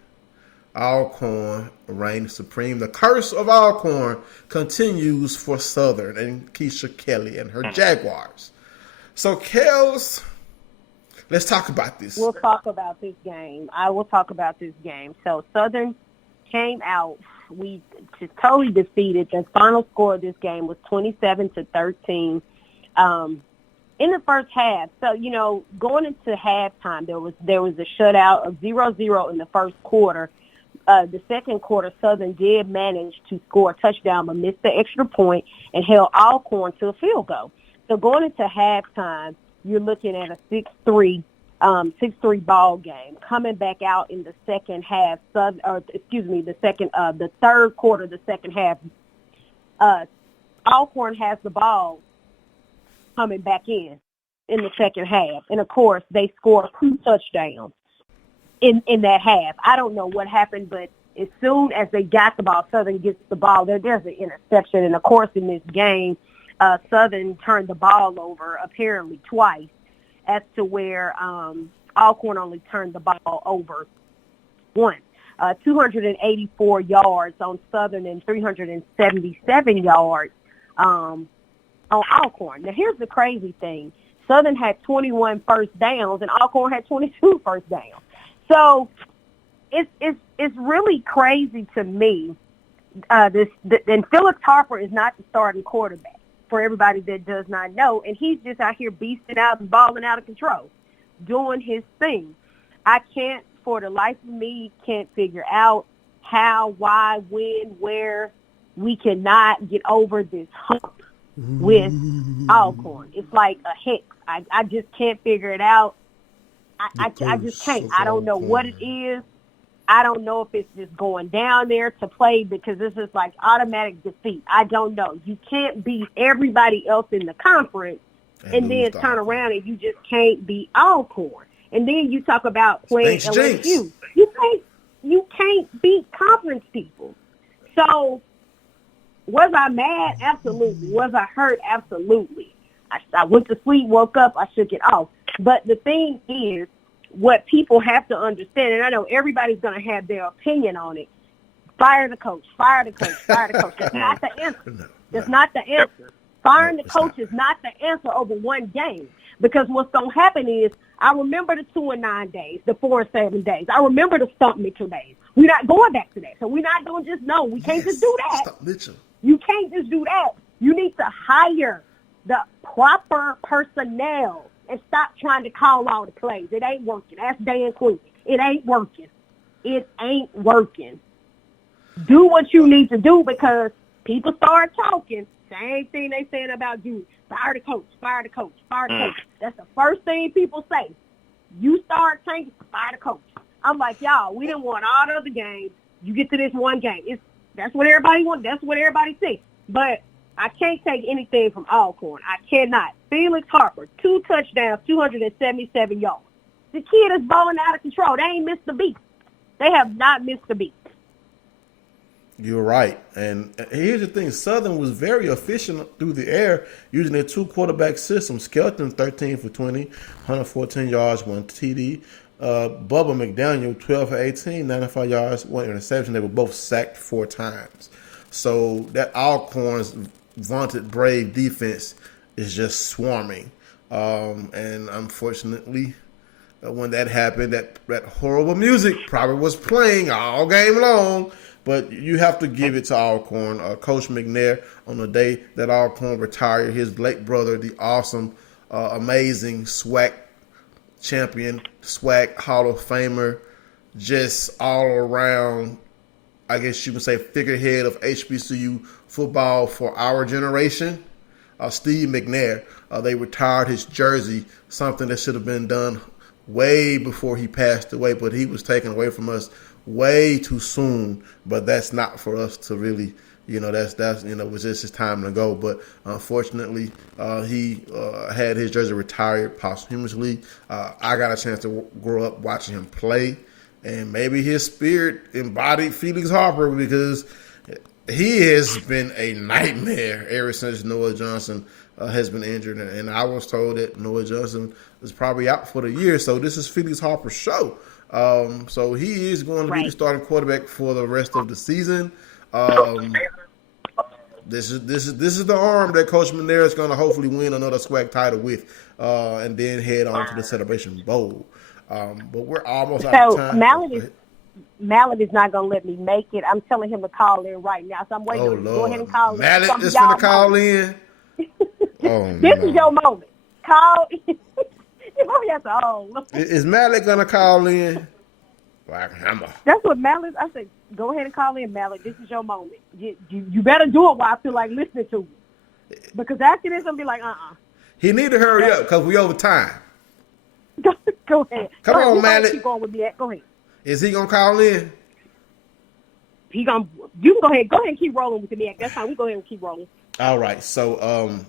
Alcorn reigned supreme. The curse of Alcorn continues for Southern and Keisha Kelly and her Jaguars. So, Kels, let's talk about this. We'll talk about this game. I will talk about this game. So, Southern came out. We just totally defeated. The final score of this game was 27-13 in the first half. So, going into halftime, there was a shutout of 0-0 in the first quarter. The second quarter, Southern did manage to score a touchdown but missed the extra point and held Alcorn to a field goal. So going into halftime, you're looking at a 6-3 ball game. Coming back out in the second half, the third quarter, the second half, Alcorn has the ball coming back in the second half. And, of course, they score 2 touchdowns in that half. I don't know what happened, but as soon as they got the ball, Southern gets the ball, there's an interception. And, of course, in this game, Southern turned the ball over apparently twice, as to where Alcorn only turned the ball over once. 284 yards on Southern and 377 yards on Alcorn. Now, here's the crazy thing. Southern had 21 first downs and Alcorn had 22 first downs. So it's really crazy to me. And Felix Harper is not the starting quarterback, for everybody that does not know, and he's just out here beasting out and balling out of control, doing his thing. I can't, for the life of me, can't figure out how, why, when, where we cannot get over this hump with Alcorn. It's like a hex. I just can't figure it out. I just can't. I don't know what it is. I don't know if it's just going down there to play because this is like automatic defeat. I don't know. You can't beat everybody else in the conference and then turn around and you just can't beat Alcorn. And then you talk about playing LSU. You can't beat conference people. So was I mad? Absolutely. Was I hurt? Absolutely. I went to sleep, woke up, I shook it off. But the thing is, what people have to understand, and I know everybody's going to have their opinion on it, fire the coach, fire the coach, fire the coach. That's not the answer. That's not the answer. Firing the coach is not the answer over one game. Because what's going to happen is, I remember the 2-9 days, the 4-7 days. I remember the Stump Mitchell days. We're not going back to that. So we're not going to just, no, we can't just do that. Stump Mitchell. You can't just do that. You need to hire the proper personnel and stop trying to call all the plays. It ain't working. That's Dan Quinn. It ain't working. It ain't working. Do what you need to do because people start talking. Same thing they saying about you. Fire the coach, fire the coach, fire the coach. That's the first thing people say. You start saying, fire the coach. I'm like, y'all, we didn't want all the other games. You get to this one game. That's what everybody wants. That's what everybody thinks. But I can't take anything from Alcorn. I cannot. Felix Harper, 2 touchdowns, 277 yards. The kid is balling out of control. They ain't missed a beat. They have not missed a beat. You're right. And here's the thing. Southern was very efficient through the air using their 2-quarterback system. Skelton, 13 for 20, 114 yards, 1 TD. Bubba McDaniel, 12 for 18, 95 yards, 1 interception. They were both sacked 4 times. So that Alcorn's vaunted brave defense is just swarming. And unfortunately, when that happened, that horrible music probably was playing all game long. But you have to give it to Alcorn. Coach McNair, on the day that Alcorn retired, his late brother, the awesome, amazing SWAC champion, SWAC Hall of Famer, just all around, I guess you would say, figurehead of HBCU football for our generation, Steve McNair. They retired his jersey, something that should have been done way before he passed away, but he was taken away from us way too soon. But that's not for us to really, that's it was just his time to go. But unfortunately, he had his jersey retired posthumously. I got a chance to grow up watching him play, and maybe his spirit embodied Felix Harper because he has been a nightmare ever since Noah Johnson has been injured, and I was told that Noah Johnson is probably out for the year. So this is Felix Harper's show. So he is going to be the starting quarterback for the rest of the season. This is the arm that Coach Monero is going to hopefully win another SWAC title with, and then head on to the Celebration Bowl. But we're almost out of time. Mallet is not going to let me make it. I'm telling him to call in right now, so I'm waiting to go ahead and call in. Mallet is going to call in. This is your moment. Call in. Is Mallet going to call in? That's what Mallet. I said, go ahead and call in, Mallet. This is your moment. You better do it while I feel like listening to it. Because after this, I'm be like, He need to hurry up because we over time. Go ahead. Come on, Mallet. Keep going with me. Go ahead. Is he gonna call in? You can go ahead. Go ahead and keep rolling with the MEAC. That's fine. We go ahead and keep rolling. All right. So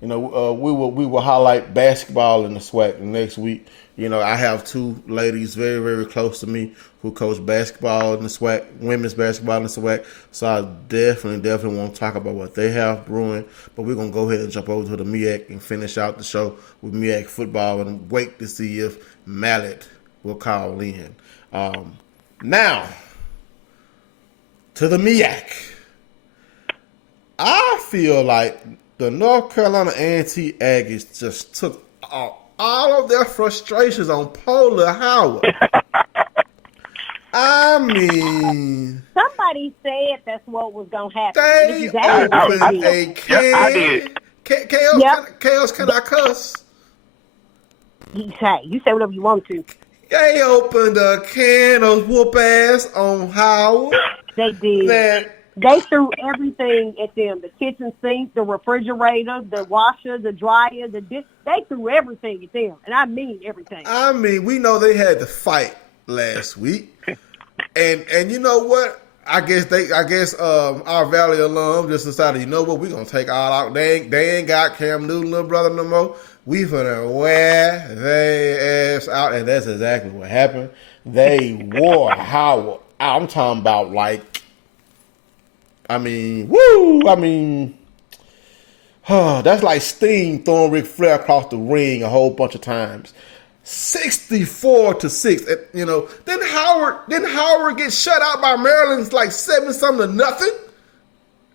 we will highlight basketball in the SWAC next week. I have two ladies very, very close to me who coach basketball in the SWAC, women's basketball in the SWAC. So I definitely want to talk about what they have brewing. But we're going to go ahead and jump over to the MEAC and finish out the show with MEAC football and wait to see if Mallet will call in. Now, to the MEAC. I feel like the North Carolina A&T Aggies just took all of their frustrations on Polar Howard. I mean, somebody said that's what was going to happen. They opened a can. I did. Chaos, can I cuss? You say whatever you want to. They opened a can of whoop ass on Howard. They did. They threw everything at them. The kitchen sink, the refrigerator, the washer, the dryer, they threw everything at them. And I mean everything. I mean, we know they had to fight last week. And you know what? I guess our Valley alum just decided, you know what, we're gonna take all out. They ain't got Cam Newton, little brother, no more. We finna wear their ass out, and that's exactly what happened. They wore Howard. I'm talking about that's like Sting throwing Ric Flair across the ring a whole bunch of times. 64-6. Didn't Howard get shut out by Maryland's like 7-0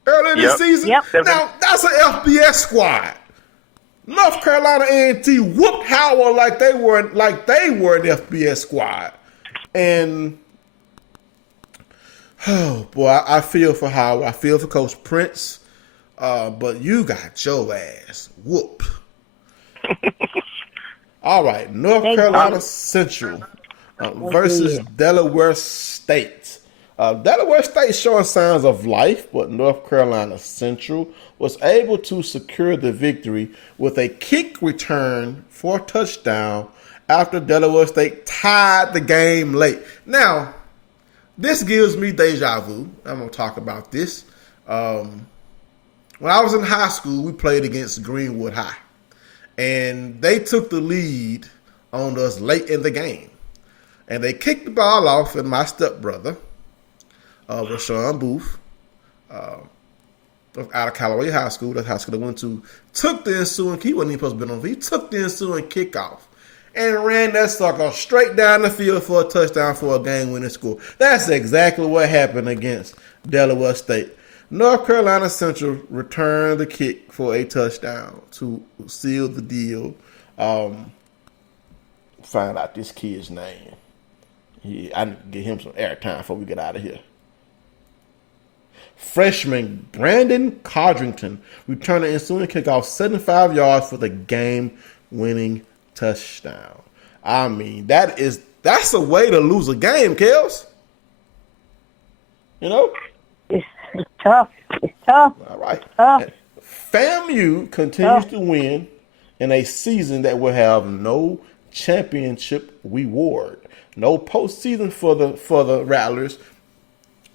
earlier this season? Yep. Now that's an FBS squad. North Carolina A&T whooped Howard like they were an FBS squad, and oh boy, I feel for Howard. I feel for Coach Prince, but you got your ass whooped. All right, North Carolina Central versus Delaware State. Delaware State showing signs of life, but North Carolina Central was able to secure the victory with a kick return for a touchdown after Delaware State tied the game late. Now, this gives me deja vu. I'm going to talk about this. When I was in high school, we played against Greenwood High. And they took the lead on us late in the game. And they kicked the ball off, and my stepbrother, Rashawn Booth, out of Callaway High School, that's high school I went to, took the ensuing, he wasn't even supposed to be on the field, he took the ensuing kickoff and ran that sucker straight down the field for a touchdown for a game-winning score. That's exactly what happened against Delaware State. North Carolina Central returned the kick for a touchdown to seal the deal. Find out this kid's name. I need to get him some airtime before we get out of here. Freshman Brandon Codrington returned the ensuing kickoff 75 yards for the game-winning touchdown. I mean, that's a way to lose a game, Kels. It's tough. All right. FAMU continues to win in a season that will have no championship reward. No postseason for the Rattlers.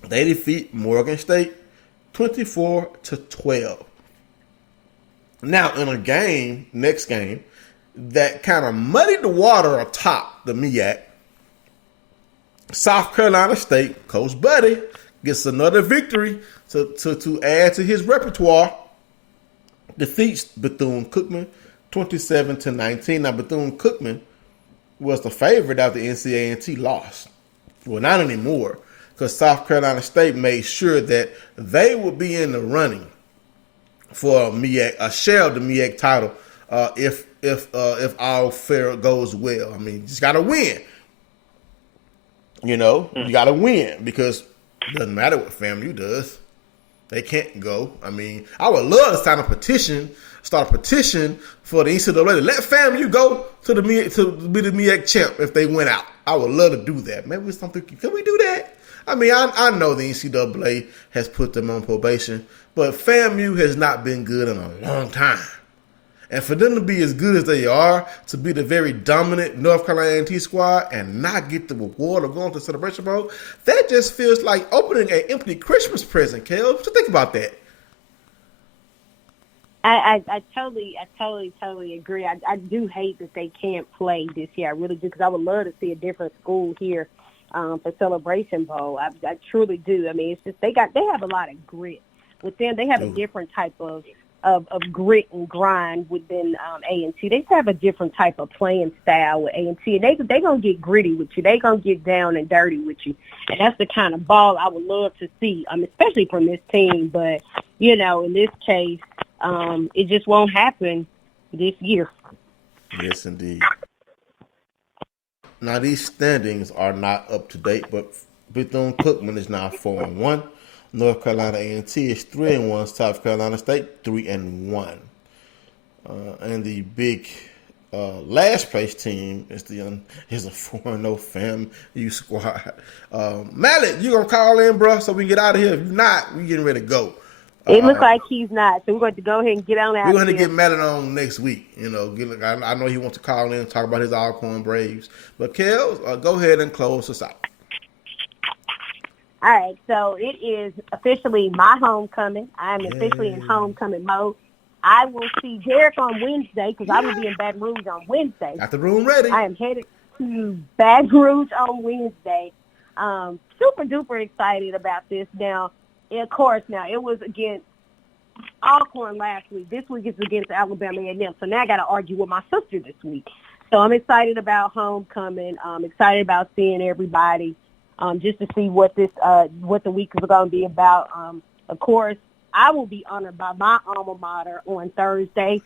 They defeat Morgan State 24-12. Now, in a game, next game, that kind of muddied the water atop the MEAC, South Carolina State, Coach Buddy, gets another victory to add to his repertoire defeats Bethune-Cookman 27-19. Now, Bethune-Cookman was the favorite after NC lost. Well, not anymore, because South Carolina State made sure that they would be in the running for a share of the MEAC title if all fair goes well. I mean, you just got to win. You know, you got to win, because it doesn't matter what FAMU does. They can't go. I mean, I would love to start a petition for the NCAA to let FAMU go to the MEAC, to be the MEAC champ if they went out. I would love to do that. Maybe it's something. Can we do that? I mean, I know the NCAA has put them on probation, but FAMU has not been good in a long time. And for them to be as good as they are, to be the very dominant North Carolina A&T squad and not get the reward of going to the Celebration Bowl, that just feels like opening an empty Christmas present, Kel. What you think about that? I totally agree. I do hate that they can't play this year. I really do, because I would love to see a different school here for Celebration Bowl. I truly do. I mean, it's just they have a lot of grit with them. They have a different type of grit and grind within A&T. They have a different type of playing style with A&T, and they gonna get gritty with you. They gonna get down and dirty with you, and that's the kind of ball I would love to see. Especially from this team, but you know, in this case, it just won't happen this year. Yes, indeed. Now these standings are not up to date, but Bethune-Cookman is now 4-1. North Carolina A&T is 3-1. South Carolina State 3-1. And the big last place team is a 4-0 FAMU squad. Mallet, you gonna call in, bro, so we can get out of here? If not, we getting ready to go. It looks like he's not, so we're going to go ahead and get on out. We're going to get Mallet on next week. You know, I know he wants to call in and talk about his Alcorn Braves. But Kel, go ahead and close us out. All right, so it is officially my homecoming. I am officially in homecoming mode. I will see Derek on Wednesday, because I will be in Baton Rouge on Wednesday. Got the room ready. I am headed to Baton Rouge on Wednesday. Super duper excited about this. Now, of course, it was against Alcorn last week. This week is against Alabama A&M. So now I got to argue with my sister this week. So I'm excited about homecoming. I'm excited about seeing everybody. Just to see what the week is going to be about. Of course, I will be honored by my alma mater on Thursday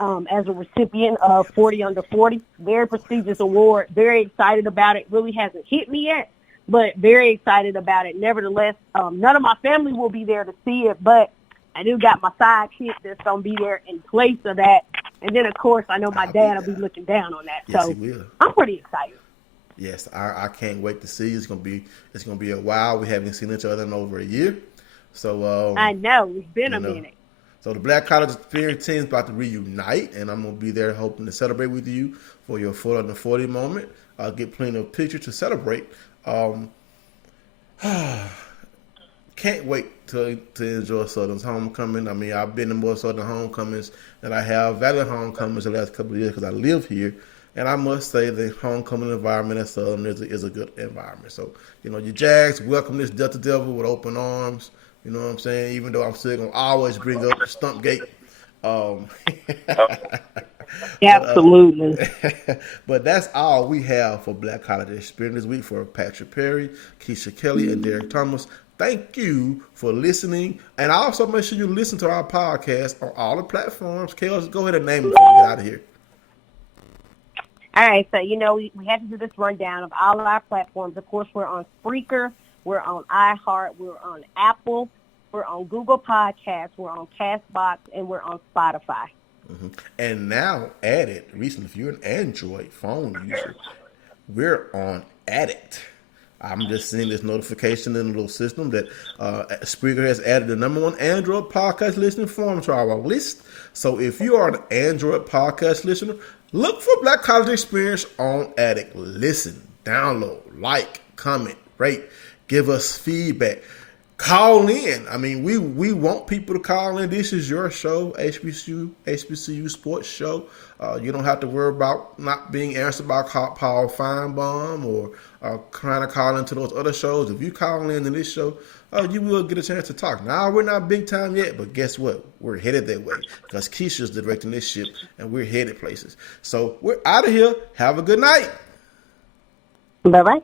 as a recipient of 40 Under 40. Very prestigious award. Very excited about it. Really hasn't hit me yet, but very excited about it. Nevertheless, none of my family will be there to see it, but I do got my sidekick that's going to be there in place of that. And then, of course, I know my dad will be looking down on that. Yes, so he will. I'm pretty excited. Yes, I can't wait to see. It's gonna be a while. We haven't seen each other in over a year, so I know it's been a minute. So the Black College Experience team is about to reunite, and I'm gonna be there hoping to celebrate with you for your 40 moment. I'll get plenty of pictures to celebrate. Can't wait to enjoy Southern's homecoming. I mean, I've been to more Southern homecomings than I have Valley homecomings the last couple of years because I live here. And I must say the homecoming environment at Southern is a good environment. So, you know, your Jags welcome this Delta Devil with open arms. You know what I'm saying? Even though I'm still going to always bring up the stump gate. Absolutely. But that's all we have for Black College Experience this week for Patrick Perry, Keisha Kelly, and Derek Thomas. Thank you for listening. And also make sure you listen to our podcast on all the platforms. Kels, go ahead and name it before we get out of here. All right, so, we have to do this rundown of all of our platforms. Of course, we're on Spreaker, we're on iHeart, we're on Apple, we're on Google Podcasts, we're on CastBox, and we're on Spotify. Mm-hmm. And now added, recently, if you're an Android phone user, we're on Addict. I'm just seeing this notification in the little system that Spreaker has added the #1 Android podcast listening forum to our list. So if you are an Android podcast listener, look for Black College Experience on Addict. Listen, download, like, comment, rate, give us feedback. Call in. I mean, we want people to call in. This is your show, HBCU Sports Show. You don't have to worry about not being answered by Paul Feinbaum or trying to call into those other shows. If you call in to this show, you will get a chance to talk. Now, we're not big time yet, but guess what? We're headed that way because Keisha's directing this ship, and we're headed places. So we're out of here. Have a good night. Bye-bye.